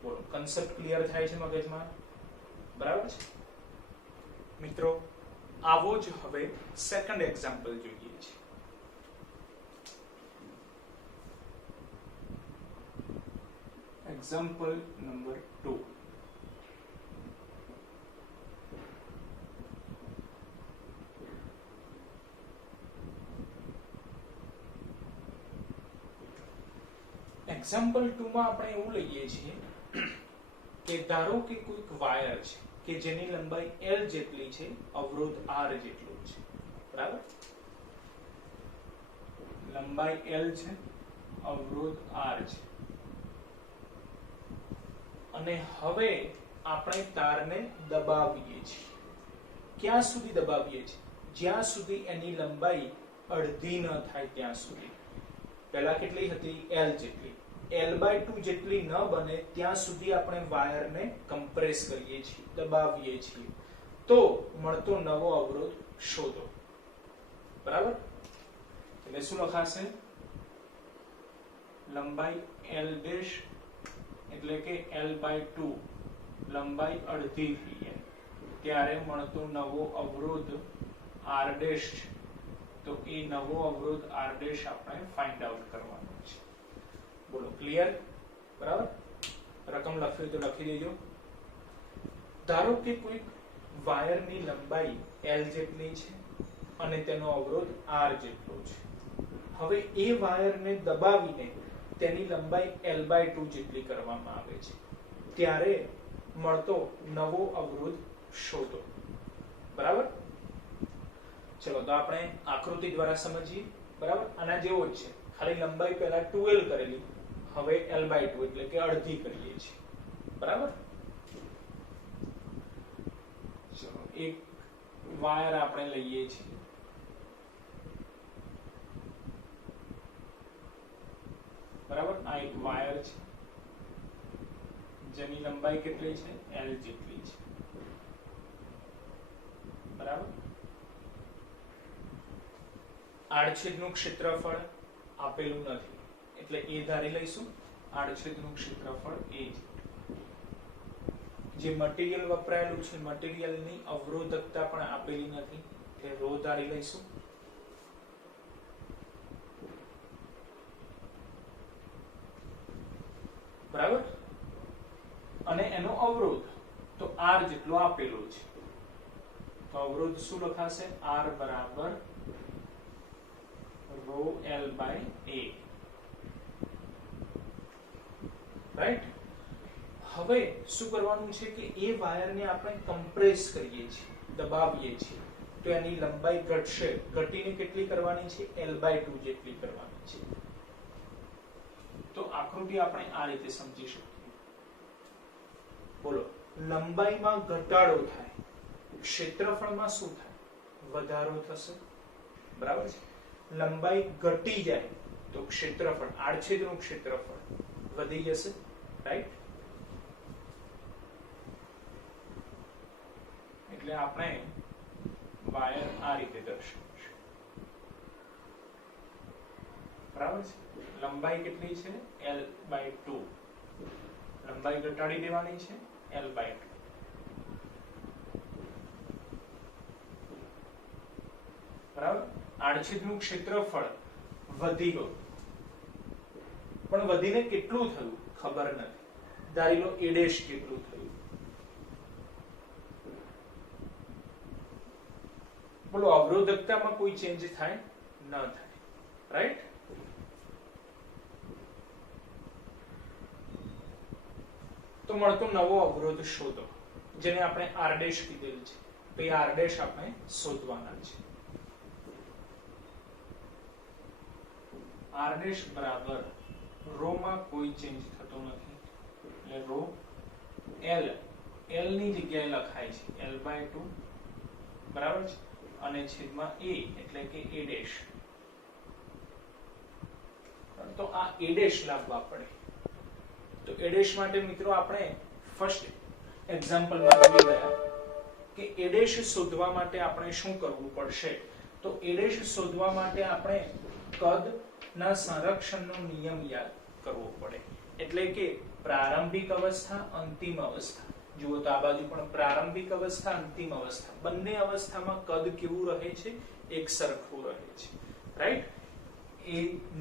બોલો કન્સેપ્ટ ક્લિયર થાય છે મગજમાં? બરાબર છે મિત્રો. આવો જ હવે સેકન્ડ એક્ઝામ્પલ જોઈએ છે. Example number 2. એક્ઝામ્પલ 2 માં આપણે એવું લઈએ છીએ કે ધારો કે કોઈક વાયર છે કે જેની લંબાઈ l જેટલી છે, અવરોધ r જેટલો છે, બરાબર. લંબાઈ l છે, અવરોધ r છે, અને હવે આપણે તારને દબાવીએ છીએ. ક્યાં સુધી દબાવીએ છીએ? જ્યાં સુધી એની લંબાઈ અડધી ન થાય ત્યાં સુધી. પહેલા કેટલી હતી? l જેટલી. l/2 જેટલી ન બને ત્યાં સુધી આપણે વાયરને કમ્પ્રેસ કરીએ છીએ, દબાવીએ છીએ. તો મળતો નવો અવરોધ શોધો, બરાબર. એટલે શું લખાશે? લંબાઈ l ડેશ એટલે કે l/2 લંબાઈ અડધી થઈ જાય ત્યારે મળતો નવો અવરોધ r ડેશ છે. તો એ નવો અવરોધ r ડેશ આપણે ફાઇન્ડ આઉટ કરવાનો છે. બોલો ક્લિયર? બરાબર. રકમ લખવી તો લખી દેજો. ધારો કે કોઈ વાયરની લંબાઈ l જેટલી છે અને તેનો અવરોધ r જેટલો છે. હવે એ વાયરને દબાવીને તેની લંબાઈ l/2 જેટલી કરવામાં આવે છે ત્યારે મળતો નવો અવરોધ શોધો, બરાબર. ચલો તો આપણે આકૃતિ દ્વારા સમજીએ, બરાબર. આના જેવો જ છે, ખાલી લંબાઈ પહેલા 2l કરેલી, હવે l/2 એટલે કે અડધી કરીએ છીએ, બરાબર. ચલો એક વાયર આપણે લઈએ છીએ, બરાબર, આ એક વાયર છે જેની લંબાઈ કેટલી છે? L જેટલી છે, બરાબર. આડછેદનું ક્ષેત્રફળ આપેલું નથી એટલે એ ધારી લઈશું. આડછેદનું ક્ષેત્રફળ એ છે. જે મટીરીયલ વપરાયેલું છે મટીરીયલની અવરોધકતા પણ આપેલી નથી એટલે રો ધારી લઈશું. બરાબર. અને એનો અવરોધ તો R જેટલો આપેલો છે, તો અવરોધ શું લખાશે? R બરાબર rho L by A, right. હવે શું કરવાનું છે કે એ વાયરને આપણે કમ્પ્રેસ કરીએ છીએ, દબાવીએ છીએ, તો એની લંબાઈ ઘટશે. ઘટીને કેટલી કરવાની છે? L/2 જેટલી કરવાની છે. તો આકૃતિ આપણે આ રીતે સમજી શકીએ. બોલો, લંબાઈમાં ઘટાડો થાય, ક્ષેત્રફળમાં શું થાય? વધારો થશે, બરાબર છે. લંબાઈ ઘટી જાય તો ક્ષેત્રફળ, આડછેદનું ક્ષેત્રફળ વધી જશે, રાઈટ. એટલે આપણે વાયર આ રીતે દર્શાવીશું, બરાબર છે. લંબાઈ કેટલી છે? L/2. લંબાઈ ઘટાડી દેવાની છે L/2, બરાબર. આડછેદનું ક્ષેત્રફળ વધી ગયું, પણ વધીને કેટલું થયું ખબર નથી. ધારી લો A' કેટલું થયું. બોલો, અવરોધકતામાં કોઈ ચેન્જ થાય? ન થાય, રાઈટ. તો મળતો નવો અવરોધ શોધો, જેને આપણે R' કીધેલ છે. તો એ R' આપણે શોધવાના છે. R' બરાબર રો માં કોઈ ચેન્જ થતો નથી એટલે રો L, L ની જગ્યાએ લખાય છે L/2, બરાબર છે. અને છેદમાં A એટલે કે A'. તો આ A' લાવવા પડે. તો A' માટે મિત્રો આપણે ફર્સ્ટ એક્ઝામ્પલમાં જોઈ ગયા કે A' શોધવા માટે આપણે શું કરવું પડશે. તો A' શોધવા માટે આપણે કદ ના સંરક્ષણનો નિયમ યાદ કરવો પડે. એટલે કે પ્રારંભિક અવસ્થા, અંતિમ અવસ્થા. જુઓ તો આ બાજુ પણ પ્રારંભિક અવસ્થા, અંતિમ અવસ્થા, બંને અવસ્થામાં કદ કેવું રહે છે? એક સરખું રહે છે, રાઈટ. એ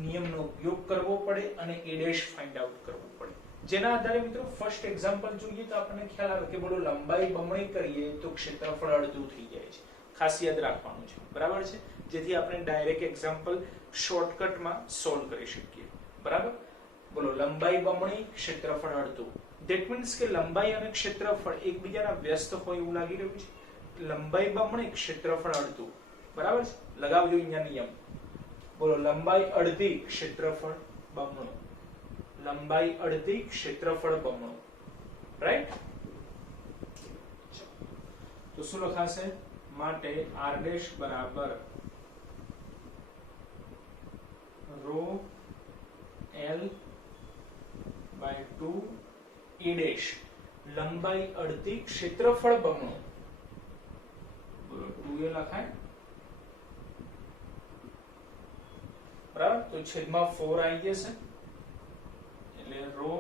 નિયમનો ઉપયોગ કરવો પડે અને A' ફાઇન્ડ આઉટ કરવું પડે. જેના આધારે મિત્રો ફર્સ્ટ એક્ઝામ્પલ જોઈએ તો આપણને ખ્યાલ આવે કે બોલો, લંબાઈ બમણી કરીએ તો ક્ષેત્રફળ અડધું થઈ જાય છે. ખાસ યાદ રાખવાનું છે, બરાબર છે. જેથી આપણે ડાયરેક્ટ એક્ઝામ્પલ શોર્ટકટમાં સોલ્વ કરી શકીએ, બરાબર. બોલો, લંબાઈ બમણી, ક્ષેત્રફળ અડધું. ધેટ મીન્સ કે લંબાઈ અને ક્ષેત્રફળ એકબીજાના વ્યસ્ત હોય એવું લાગી રહ્યું છે. લંબાઈ બમણી, ક્ષેત્રફળ અડધું, બરાબર છે. લગાવજો અહીંયા નિયમ. બોલો, લંબાઈ અડધી, ક્ષેત્રફળ બમણું. લંબાઈ અડધી, ક્ષેત્રફળ બમણું, રાઈટ. તો શું લખાશે? માટે R' બરાબર રો L/2 A'. લંબાઈ અડધી, ક્ષેત્રફળ બમણું. બોલો, 2A લખાય, બરાબર. તો છેદમાં 4 આવી જશે એટલે રો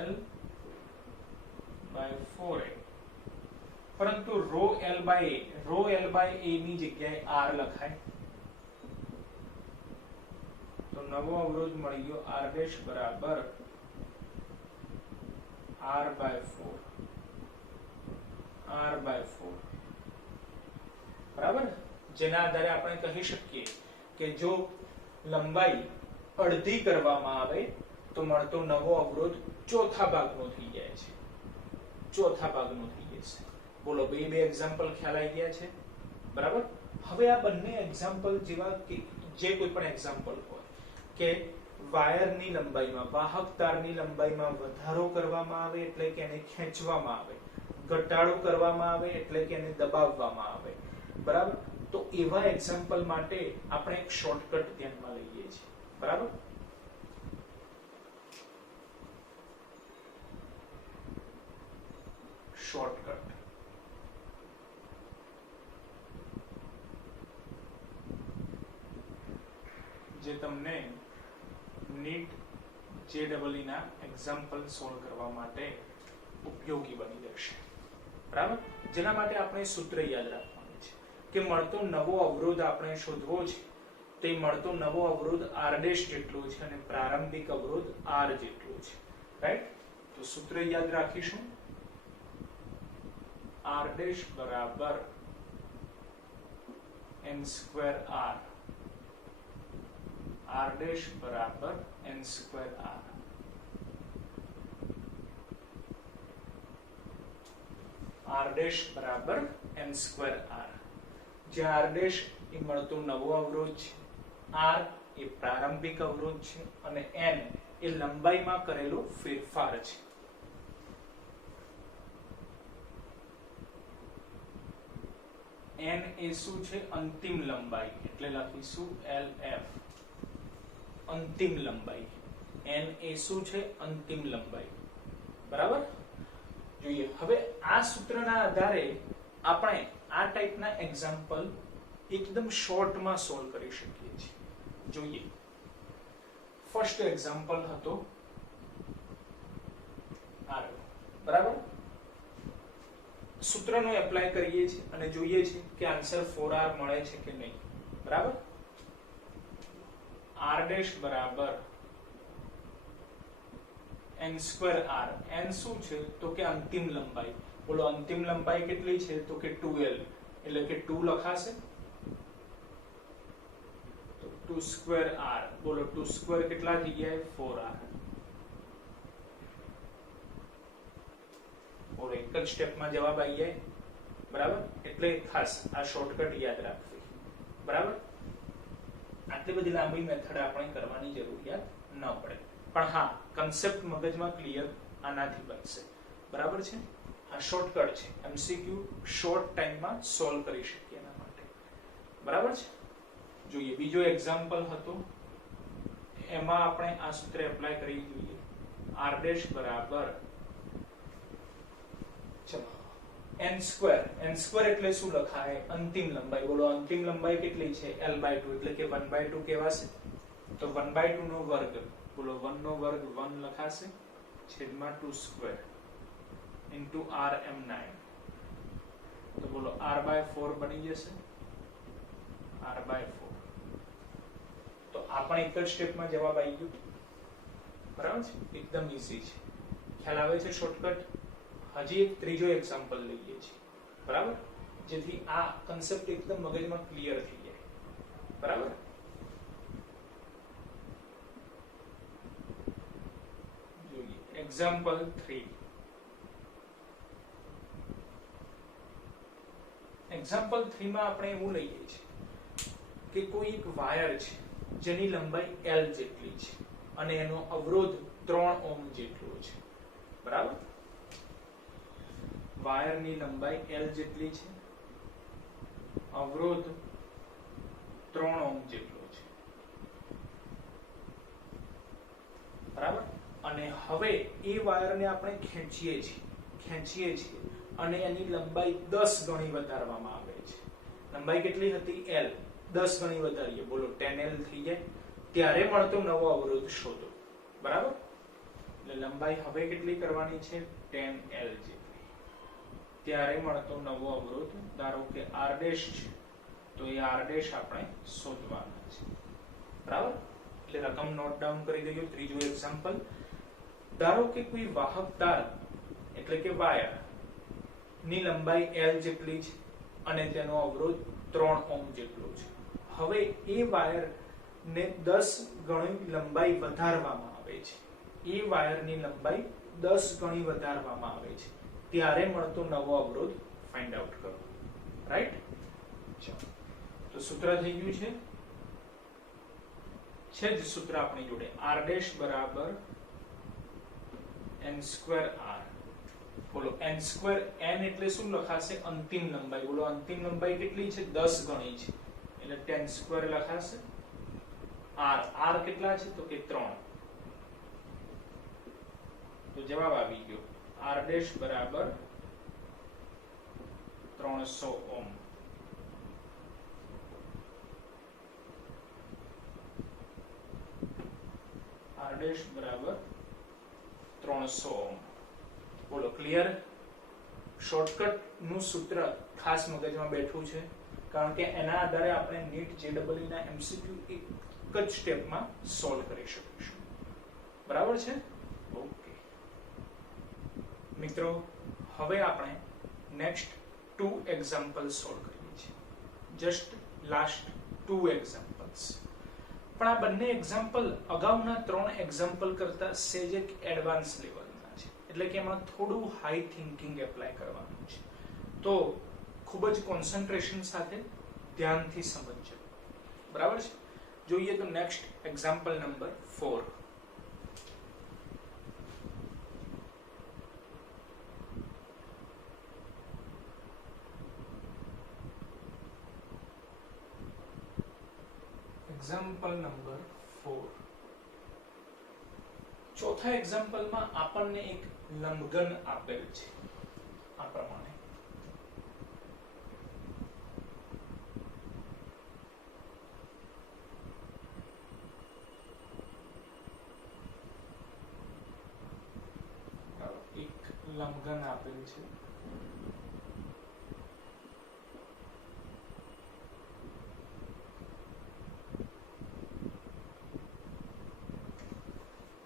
L/4A. પરંતુ રો L/A ની જગ્યાએ R લખાય. તો નવો અવરોધ મળી ગયો R' બરાબર R/4, બરાબર. જેના આધારે આપણે કહી શકીએ કે જો લંબાઈ અડધી કરવામાં આવે તો મળતો નવો અવરોધ ચોથા ભાગનો થઈ જાય છે. ચોથા ભાગનો થઈ જશે. બોલો, બે એક્ઝામ્પલ ખ્યાલ આવી ગયા છે, બરાબર. હવે આ બંને એક્ઝામ્પલ જેવા કે જે કોઈ પણ એક્ઝામ્પલ હોય કે વાયરની લંબાઈમાં, વાહક તારની લંબાઈમાં વધારો કરવામાં આવે એટલે કે એને ખેંચવામાં આવે, ઘટાડો કરવામાં આવે એટલે કે એને દબાવવામાં આવે, બરાબર. તો એવા એક્ઝામ્પલ માટે આપણે એક શોર્ટકટ ધ્યાનમાં લઈએ છીએ, બરાબર. શોર્ટકટ જે તમને નીટ JEE ના એક્ઝામ્પલ સોલ્વ કરવા માટે ઉપયોગી બની જશે, બરાબર. જેના માટે આપણે સૂત્ર યાદ રાખવાનું છે કે મળતો નવો અવરોધ આપણે શોધવો છે, તે મળતો નવો અવરોધ r' જેટલો છે અને પ્રારંભિક અવરોધ r જેટલો છે, રાઈટ. તો સૂત્ર યાદ રાખીશું, r' બરાબર n² r, r' બરાબર n² r, r' બરાબર n² r. જ્યાં r' એ મળતો નવો અવરોધ છે, r એ પ્રારંભિક અવરોધ છે અને n એ લંબાઈમાં કરેલો ફેરફાર છે. n એ શું છે? અંતિમ લંબાઈ, એટલે લખીશું LF, અંતિમ લંબાઈ. n એ શું છે? અંતિમ લંબાઈ, બરાબર. જોઈએ હવે આ સૂત્રના આધારે આપણે આ ટાઈપના એક્ઝામ્પલ એકદમ શોર્ટમાં સોલ્વ કરી શકીએ છીએ. જોઈએ ફર્સ્ટ એક્ઝામ્પલ હતો આ, બરાબર. સૂત્રનો એપ્લાય કરીએ છીએ અને જોઈએ છીએ કે આન્સર 4r મળે છે કે નહીં, બરાબર. r' બરાબર n² r. n શું છે? તો કે અંતિમ લંબાઈ. બોલો અંતિમ લંબાઈ કેટલી છે? તો કે 2l, એટલે કે 2 લખાશે તો 2² r. બોલો 2² કેટલા થઈ ગયા? 4r. બોલો એક જ સ્ટેપમાં જવાબ આવી જાય, બરાબર. એટલે ખાસ આ શોર્ટકટ યાદ રાખવી, બરાબર. આટલી બધી લાંબી મેથડ આપણે કરવાની જરૂરિયાત ન પડે, પણ હા કન્સેપ્ટ મગજમાં ક્લિયર આનાથી બનશે, બરાબર છે. આ શોર્ટકટ છે, MCQ શોર્ટ ટાઈમમાં સોલ્વ કરી શકીએ એના માટે, બરાબર છે. જોઈએ બીજો એક્ઝામ્પલ હતો, એમાં આપણે આ સૂત્ર એપ્લાય કરી જોઈએ. r' બરાબર ચલો n². n² એટલે શું લખાય? અંતિમ લંબાઈ. બોલો અંતિમ લંબાઈ કેટલી છે? l/2, એટલે કે 1/2 કહેવાશે. તો 1/2 નો વર્ગ, બોલો 1 નો વર્ગ 1 લખાશે છેદમાં 2² into rm9. તો બોલો r/4 બની જશે, r/4. તો આ પણ એક જ સ્ટેપમાં જવાબ આવી ગયો, બરાબર છે. એકદમ ઈઝી છે, ખ્યાલ આવે છે શોર્ટકટ. હજી એક ત્રીજો એક્ઝામ્પલ લઈએ છીએ, બરાબર, જેથી આ કન્સેપ્ટ એકદમ મગજમાં ક્લિયર થઈ જાય, બરાબર. જોઈએ એક્ઝામ્પલ 3. એક્ઝામ્પલ 3 માં આપણે એવું લઈએ છીએ કે કોઈ એક વાયર છે જેની લંબાઈ L જેટલી છે અને એનો અવરોધ 3 ઓહ્મ જેટલો છે, બરાબર. વાયરની લંબાઈ L જેટલી છે, અવરોધ 3 ઓહ્મ જેટલો છે, બરાબર. અને હવે એ વાયરને આપણે ખેંચીએ છીએ અને એની લંબાઈ 10 ગણી વધારવામાં આવે છે. લંબાઈ કેટલી હતી? L, 10 ગણી વધારીએ, બોલો 10l થઈ જાય. ત્યારે મળતો નવો અવરોધ શોધો, બરાબર. એટલે લંબાઈ હવે કેટલી કરવાની છે? 10l જેટલી. ત્યારે મળતો નવો અવરોધ, ધારો કે r' છે, તો એ r' આપણે શોધવાના છે, બરાબર. એટલે રકમ નોટ ડાઉન કરી દઈએ. ત્રીજો એક્ઝામ્પલ, ધારો કે કોઈ વાહક તાર એટલે કે વાયર ની લંબાઈ L જેટલી છે અને તેનો અવરોધ 3 ઓહ્મ જેટલો છે. હવે એ વાયર ને 10 ગણી લંબાઈ વધારવામાં આવે છે. એ વાયરની લંબાઈ 10 ગણી વધારવામાં આવે છે. ત્યારે મળતો નવો અવરોધ ફાઇન્ડ આઉટ કરો, રાઈટ. ચાલો તો સૂત્ર થઈ ગયું છે જ સૂત્ર આપણી જોડે, r' બરાબર n² r, બોલો n સ્ક્વેર, n એટલે શું લખાશે? અંતિમ લંબાઈ. બોલો અંતિમ લંબાઈ કેટલી છે? 10 ગણી છે, એટલે 10 સ્ક્વેર લખાશે. r કેટલા છે? તો કે 3. તો જવાબ આવી ગયો r ડેશ બરાબર 300 ઓહ્મ. r ડેશ બરાબર 300 ઓહ્મ. બોલો ક્લિયર? શોર્ટકટ નું સૂત્ર ખાસ મગજમાં બેઠું છે, કારણ કે એના આધારે આપણે નીટ જેડબલઈ ના એમસીક્યુ એક જ સ્ટેપમાં સોલ્વ કરી શકીશું. બરાબર છે? ઓકે મિત્રો, હવે આપણે નેક્સ્ટ 2 એક્ઝામ્પલ સોલ્વ કરીએ છીએ. Just last 2 examples. પણ આ બંને એક્ઝામ્પલ અગાઉના 3 એક્ઝામ્પલ કરતા સેજ એક એડવાન્સ લેવલના છે, એટલે કે એમાં થોડું હાઈ થિંકિંગ એપ્લાય કરવાનું છે. તો ખૂબ જ કોન્સન્ટ્રેશન સાથે ધ્યાનથી સમજજો. બરાબર છે? જોઈએ તો next example number 4. Example number 4. ચોથા એક્ઝામ્પલમાં આપણને એક લંબઘન આપેલ છે આ પ્રમાણે. એક લંબઘન આપેલ છે.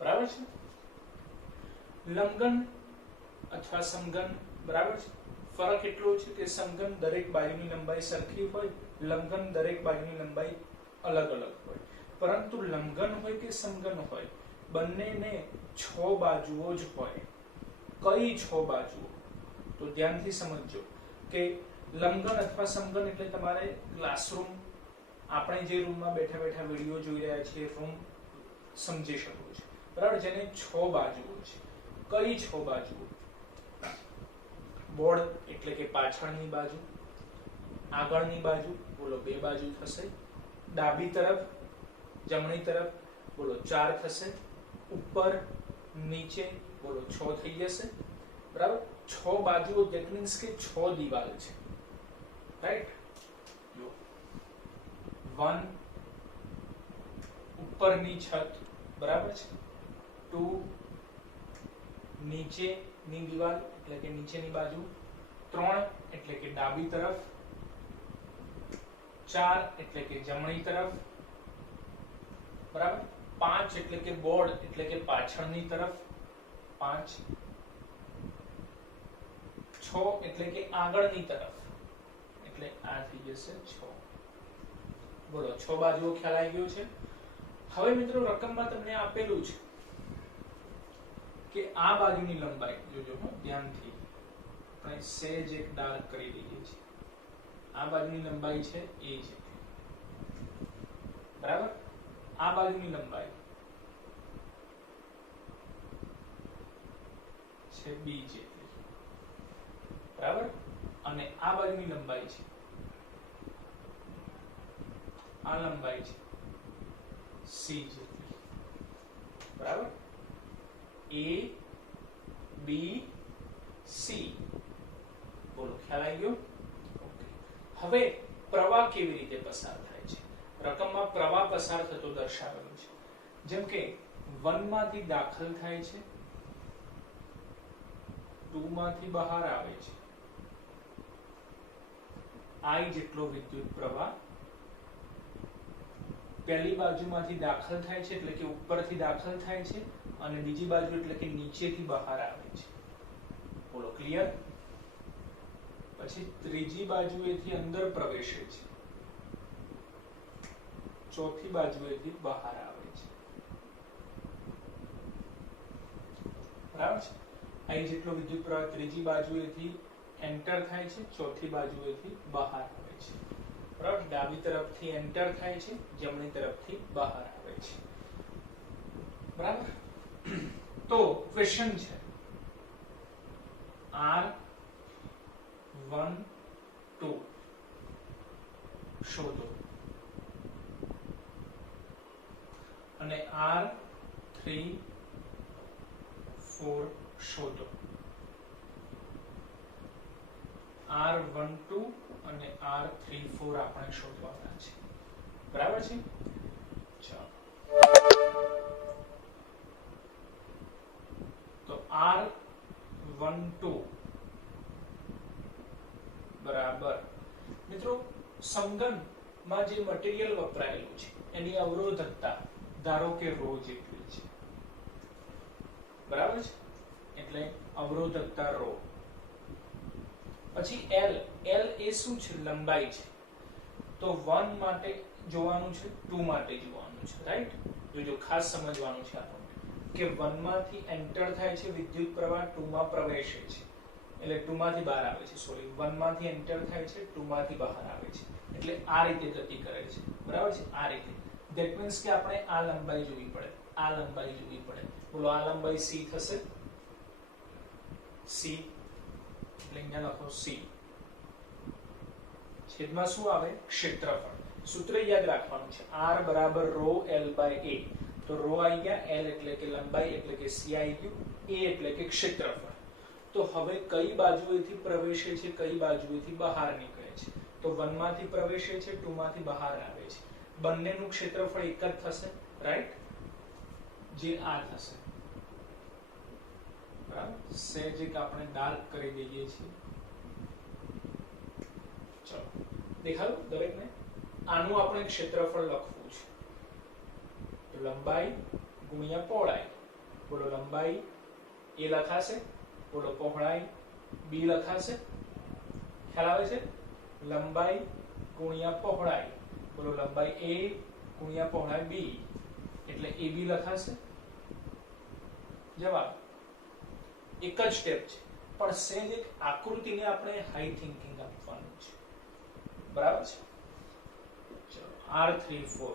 બરાબર છે? લંબઘન અથવા સમઘન. બરાબર છે? ફરક એટલો છે કે સમઘન દરેક બાજુની લંબાઈ સરખી હોય, લંબઘન દરેક બાજુની લંબાઈ અલગ અલગ હોય. પરંતુ લંબઘન હોય કે સમઘન હોય, બંનેને 6 બાજુઓ જ હોય. કઈ 6 બાજુઓ? તો ધ્યાનથી સમજજો કે લંબઘન અથવા સમઘન એટલે તમારે ક્લાસરૂમ, આપણે જે રૂમમાં બેઠા બેઠા વિડિયો જોઈ રહ્યા છીએ રૂમ સમજી શકો છો. બરાબર? જેને 6 બાજુઓ છે. કઈ 6 બાજુઓ? બોર્ડ એટલે કે પાછળની બાજુ, આગળની બાજુ, બોલો 2 બાજુ થશે. ડાબી તરફ, જમણી તરફ, બોલો 4 થશે. ઉપર, નીચે, બોલો 6 થઈ જશે. બરાબર? 6 બાજુઓ, ધેટ મીન્સ કે 6 દિવાલ છે. રાઈટ? જો 1 ઉપરની છત, બરાબર છે? 2 નીચેની દિવાલ એટલે કે નીચેની બાજુ, 3 એટલે કે ડાબી તરફ, 4 એટલે કે જમણી તરફ, બરાબર? 5 એટલે કે બોર્ડ એટલે કે પાછળની તરફ, 5, 6 એટલે કે આગળની તરફ, એટલે આ થઈ જશે 6. બોલો 6 બાજુઓ ખ્યાલ આવી ગયો છે? હવે મિત્રો રકમમાં તમને આપેલું છે કે આ બાજુની લંબાઈ, જોજો ધ્યાનથી, આપણે સેજ એક ડાર્ક કરી દઈએ છીએ. આ બાજુની લંબાઈ છે a જેટલી. બરાબર? આ બાજુની લંબાઈ છે b જેટલી. બરાબર? અને આ બાજુની લંબાઈ છે, આ લંબાઈ છે c જેટલી. બરાબર? a b c. બોલો ખ્યાલ આવી ગયો? ઓકે. હવે પ્રવાહ કેવી રીતે પસાર થાય છે? રકમમાં પ્રવાહ પસાર થતો દર્શાવેલો છે. જેમ કે 1 માંથી દાખલ થાય છે, 2 માંથી બહાર આવે છે. I જેટલો વિદ્યુત પ્રવાહ પહેલી બાજુમાંથી દાખલ થાય છે, એટલે કે ઉપરથી દાખલ થાય છે, અને બીજી બાજુ એટલે કે નીચેથી બહાર આવે છે. બોલો ક્લિયર? પછી ત્રીજી બાજુએથી અંદર પ્રવેશે છે, ચોથી બાજુએથી બહાર આવે છે. બરાબર છે? I જેટલો વિદ્યુત પ્રવાહ ત્રીજી બાજુએથી એન્ટર થાય છે, ચોથી બાજુએથી બહાર આવે છે. બરાબર? ડાબી તરફથી એન્ટર થાય છે, જમણી તરફથી બહાર આવે છે. બરાબર? તો ક્વેશ્ચન છે, R12 શોધો અને R34 શોધો. R12 અને R34 આપણે શોધવાના છે. બરાબર છે. ચાલો તો R12 બરાબર મિત્રો સમઘનમાં જે મટીરીયલ વપરાયેલું છે એની અવરોધકતા ધારો કે ρ જેટલી છે. બરાબર છે. એટલે અવરોધકતા ρ. પછી L એ શું છે? લંબાઈ છે. તો 1 માટે જોવાનું છે, 2 માટે જોવાનું છે. રાઈટ. જો ખાસ સમજવાનું છે આપણને કે 1 માંથી એન્ટર થાય છે વિદ્યુત પ્રવાહ, 2 માં પ્રવેશે છે. એટલે 2 માંથી બહાર આવે છે. સોરી, 1 માંથી એન્ટર થાય છે, 2 માંથી બહાર આવે છે. એટલે આ રીતે ગતિ કરે છે. બરાબર છે. આ રીતે. ધેટ મીન્સ કે આપણે આ લંબાઈ જોવી પડે, આ લંબાઈ જોવી પડે. બોલો આ લંબાઈ c થશે. c એટલે અહીંયા લખો c. છેદમાં શું આવે? ક્ષેત્રફળ. સૂત્ર યાદ રાખવાનું છે. R બરાબર ρ L by A. તો ρ આવી ગયા, L એટલે કે લંબાઈ એટલે કે c આવી ગયું, A એટલે કે ક્ષેત્રફળ. તો હવે કઈ બાજુએથી પ્રવેશે છે, કઈ બાજુએથી બહાર નીકળે છે? તો 1 માંથી પ્રવેશે છે, 2 માંથી બહાર આવે છે. બંનેનું ક્ષેત્રફળ એક જ થશે. રાઈટ. જે આ થશે. બરાબર. સહેજ એક આપણે ડાર્ક કરી દઈએ છીએ. ચલો દેખાયું દરેકને? આનું આપણે ક્ષેત્રફળ લખવું છે. તો લંબાઈ ગુણ્યા પહોળાઈ. બોલો લંબાઈ એ લખાશે, બોલો પહોળાઈ b લખાશે. ખ્યાલ આવે છે? લંબાઈ ગુણ્યા પહોળાઈ, બોલો લંબાઈ a ગુણ્યા પહોળાઈ b એટલે ab લખાશે. જવાબ એક જ સ્ટેપ છે, પણ સહેજ એક આકૃતિને આપણે હાઈ થિંકિંગ આપવાનું છે. બરાબર છે. ચલો R34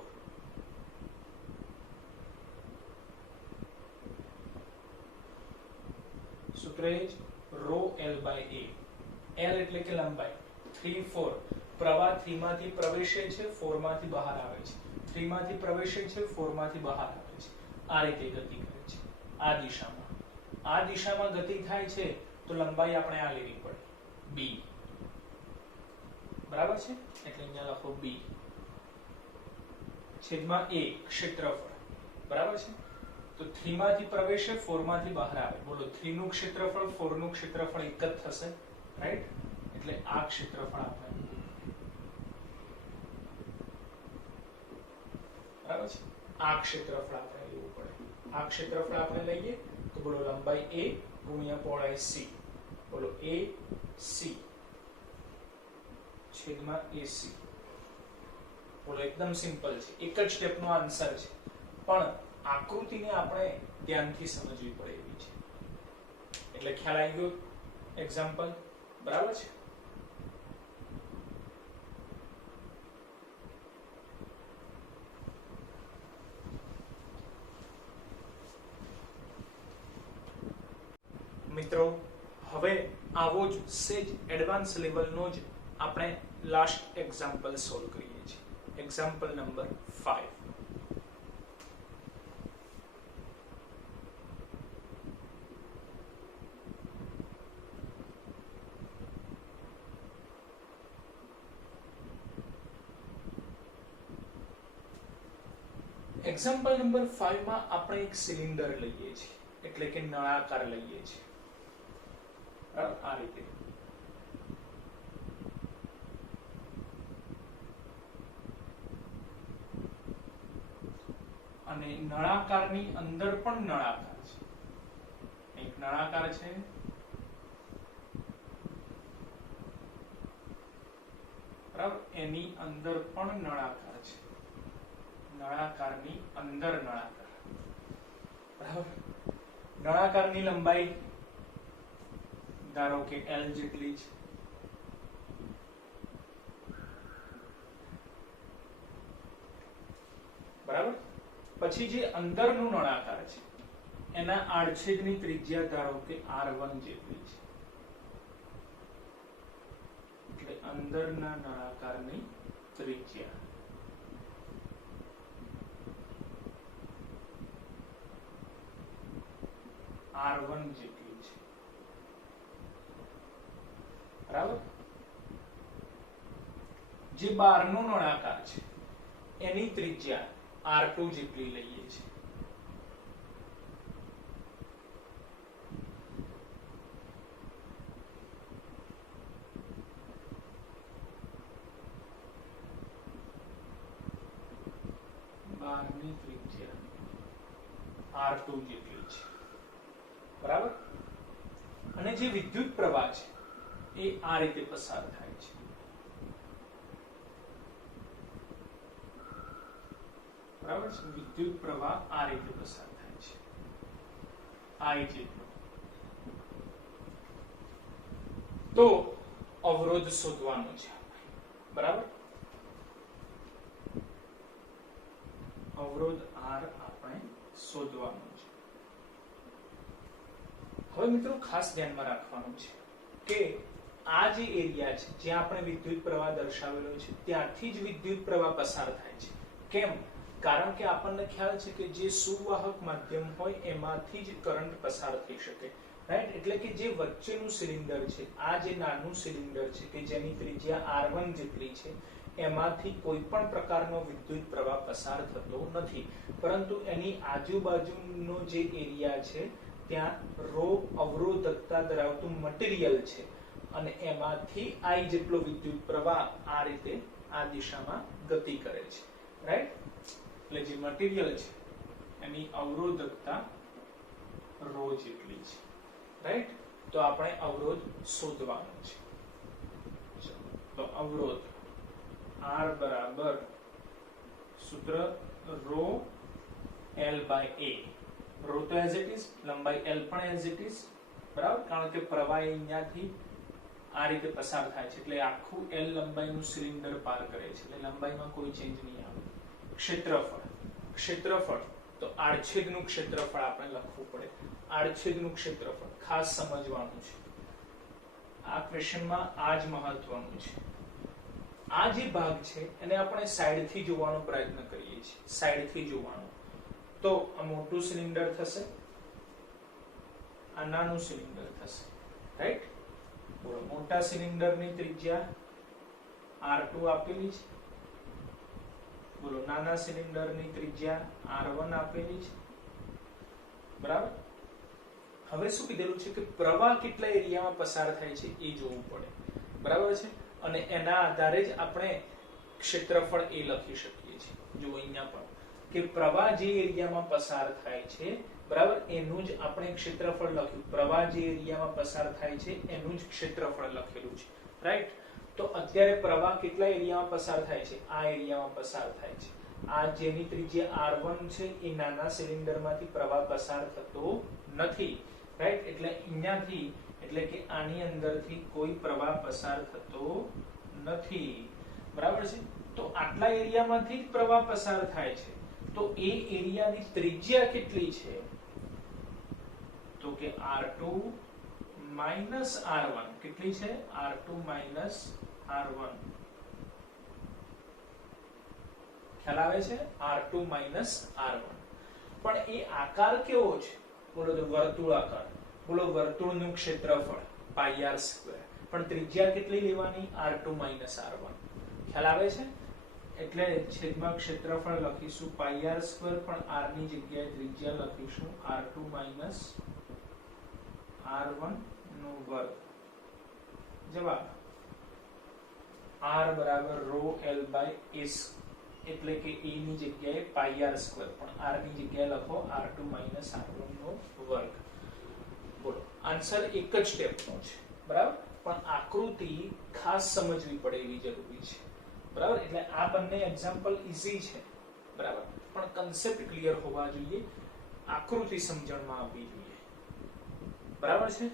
સૂત્ર એ જ ρ L by A. L એટલે કે લંબાઈ, 34 પ્રવાહ 3 માંથી પ્રવેશે છે, 4 માંથી બહાર આવે છે. 3 માંથી પ્રવેશે છે, 4 માંથી બહાર આવે છે. આ રીતે ગતિ કરે છે. આ દિશામાં ગતિ થાય છે તો લંબાઈ આપણે આ લેવી પડે b. બરાબર છે. એટલે અહીંયા લખો b છેદમાં a ક્ષેત્રફળ. બરાબર છે. તો 3 માંથી પ્રવેશે, 4 માંથી બહાર આવે. બોલો 3 નું ક્ષેત્રફળ 4 નું ક્ષેત્રફળ એક જ થશે. રાઈટ. એટલે આ ક્ષેત્રફળ આપણે બરાબર છે. આ ક્ષેત્રફળ આપણે લેવું પડે. આ ક્ષેત્રફળ આપણે લઈએ તો બોલો લંબાઈ a ગુણ્યા પહોળાઈ c. બોલો AC છેદમાં AC. બોલો એકદમ સિમ્પલ છે. એક જ સ્ટેપનો આન્સર છે, પણ આકૃતિને આપણે ધ્યાનથી સમજવી પડે એવી છે. એટલે ખ્યાલ આવી ગયો એક્ઝામ્પલ. બરાબર છે. મિત્રો હવે આવો જ સેજ એડવાન્સ લેવલનો જ આપણે લાસ્ટ એક્ઝામ્પલ સોલ્વ કરીએ છીએ. Example number 5. એક્ઝામ્પલ નંબર 5 માં આપણે એક સિલિન્ડર લઈએ છીએ, એટલે કે નળાકાર લઈએ છીએ. આ રીતે અને નળાકારની અંદર પણ નળાકાર છે. એક નળાકાર છે, બરાબર. એની અંદર પણ નળાકાર છે. નળાકારની અંદર નળાકાર. બરાબર. નળાકારની લંબાઈ ધારો કે L જેટલી છે. બરાબર. પછી જે અંદરનું નળાકાર છે એના આડછેદની ત્રિજ્યા ધારો કે R1 જેટલી છે. અંદરના નળાકારની ત્રિજ્યા R1 જેટલી છે, બરાબર. જે બહારનો નળાકાર છે એની ત્રિજ્યા R2 જેટલી લઈએ છીએ. બહારની ત્રિજ્યા R2 જેટલી છે, બરાબર. અને જે વિદ્યુત પ્રવાહ છે એ આ રીતે પસાર થાય છે, બરાબર. વિદ્યુત પ્રવાહ આ રીતે પસાર થાય છે, I જેટલો. તો અવરોધ શોધવાનો છે, બરાબર. અવરોધ R આપણે શોધવાનો છે. હવે મિત્રો ખાસ ધ્યાનમાં રાખવાનું છે કે આ જે એરિયા છે જ્યાં આપણે વિદ્યુત પ્રવાહ દર્શાવેલો છે ત્યાંથી જ વિદ્યુત પ્રવાહ પસાર થાય છે. કેમ? કારણ કે આપણને ખ્યાલ છે કે જે સુવાહક માધ્યમ હોય એમાંથી જ કરંટ પસાર થઈ શકે, રાઈટ. એટલે કે જે વચ્ચેનું સિલિન્ડર છે, આ જે નાનું સિલિન્ડર છે કે જેની ત્રિજ્યા R1 જેટલી છે, એમાંથી કોઈ પણ પ્રકારનો વિદ્યુત પ્રવાહ પસાર થતો નથી, પરંતુ એની આજુબાજુનો જે એરિયા છે ત્યાં રો અવરોધકતા ધરાવતું મટીરીયલ છે અને એમાંથી I જેટલો વિદ્યુત પ્રવાહ આ રીતે આ દિશામાં ગતિ કરે છે, રાઈટ. એટલે જે મટીરીયલ છે એની અવરોધકતા રો જેટલી છે, રાઈટ. તો આપણે અવરોધ શોધવાનો છે. તો અવરોધ R બરાબર સૂત્ર rho L by A. Rho તો એઝ ઇટ ઇઝ, લંબાઈ L પણ એઝ ઇટ ઇઝ, બરાબર. કારણ કે પ્રવાહ અહીંયાથી આ રીતે પસાર થાય છે એટલે આખું L લંબાઈનું સિલિન્ડર પાર કરે છે એટલે લંબાઈમાં કોઈ ચેન્જ નહીં આવે. ક્ષેત્રફળ તો આડછેદનું ક્ષેત્રફળ આપણે લખવું પડે. આડછેદનું ક્ષેત્રફળ ખાસ સમજવાનું છે, આ ક્વેશ્ચનમાં આ જ મહત્વનું છે. આ જે ભાગ છે એને આપણે સાઈડથી જોવાનો પ્રયત્ન કરીએ છીએ, સાઈડથી જોવાનો. તો આ મોટું સિલિન્ડર થશે, આ નાનું સિલિન્ડર થશે, રાઈટ. બોલો, મોટા સિલિન્ડરની ત્રિજ્યા R2 આપેલી છે, બોલો નાના સિલિન્ડરની ત્રિજ્યા R1 આપેલી છે, બરાબર. હવે શું કીધેલું છે કે પ્રવાહ કેટલા એરિયામાં પસાર થાય છે એ જોવું પડે, બરાબર છે. અને એના આધારે જ આપણે ક્ષેત્રફળ એ લખી શકીએ છીએ. જો અહીંયા પણ કે પ્રવાહ જે એરિયામાં પસાર થાય છે, બરાબર, એનું જ આપણે ક્ષેત્રફળ લખ્યું. પ્રવાહ જે એરિયામાં પસાર થાય છે એનું જ ક્ષેત્રફળ લખેલું છે, રાઈટ. તો અત્યારે પ્રવાહ કેટલા એરિયામાં પસાર થાય છે? આ એરિયામાં પસાર થાય છે. આ જેની ત્રિજ્યા R1 છે એ નાના સિલિન્ડરમાંથી પ્રવાહ પસાર થતો નથી, રાઈટ. એટલે અહીંયાથી એટલે કે આની અંદરથી કોઈ પ્રવાહ પસાર થતો નથી, બરાબર છે. તો આટલા એરિયામાંથી જ પ્રવાહ પસાર થાય છે. તો એ એરિયાની ત્રિજ્યા કેટલી છે? તો કે R2 minus R1. કેટલી છે? R2 minus R1. ખ્યાલ આવે છે? R2 minus R1. પણ એ આકાર કેવો છે? બોલો તો વર્તુળાકાર. બોલો વર્તુળનું ક્ષેત્રફળ પાઈ r સ્ક્વેર. પણ ત્રિજ્યા કેટલી લેવાની? R2 minus R1. ખ્યાલ આવે છે? એટલે છેદમાં ક્ષેત્રફળ લખીશું પાઈ r સ્ક્વેર, પણ r ની જગ્યાએ ત્રિજ્યા લખીશું R2 minus R1 નો વર્ગ. જવાબ R બરાબર રો L by A, એટલે કે A ની જગ્યાએ પાઈ r સ્ક્વેર, પણ r ની જગ્યાએ લખો R2 minus R1 નો વર્ગ. બોલો, આન્સર એક જ સ્ટેપનો છે, બરાબર. પણ આકૃતિ ખાસ સમજવી પડે એવી જરૂરી છે, બરાબર. એટલે આ બંને એક્ઝામ્પલ ઈઝી છે, બરાબર, પણ કન્સેપ્ટ ક્લિયર હોવા જોઈએ, આકૃતિ સમજણમાં આવવી જોઈએ, બરાબર છે.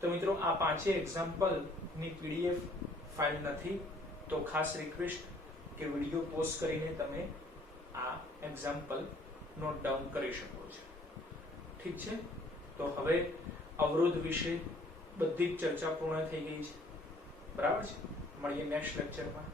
તો મિત્રો આ પાંચે એક્ઝામ્પલ ની પીડીએફ ફાઇલ નથી તો ખાસ રિક્વેસ્ટ કે વિડિયો પોઝ કરીને તમે આ એક્ઝામ્પલ નોટ ડાઉન કરી શકો છો, ઠીક છે. તો હવે અવરોધ વિશે બધી જ ચર્ચા પૂર્ણ થઈ ગઈ છે, બરાબર છે. મળીએ નેક્સ્ટ લેક્ચરમાં.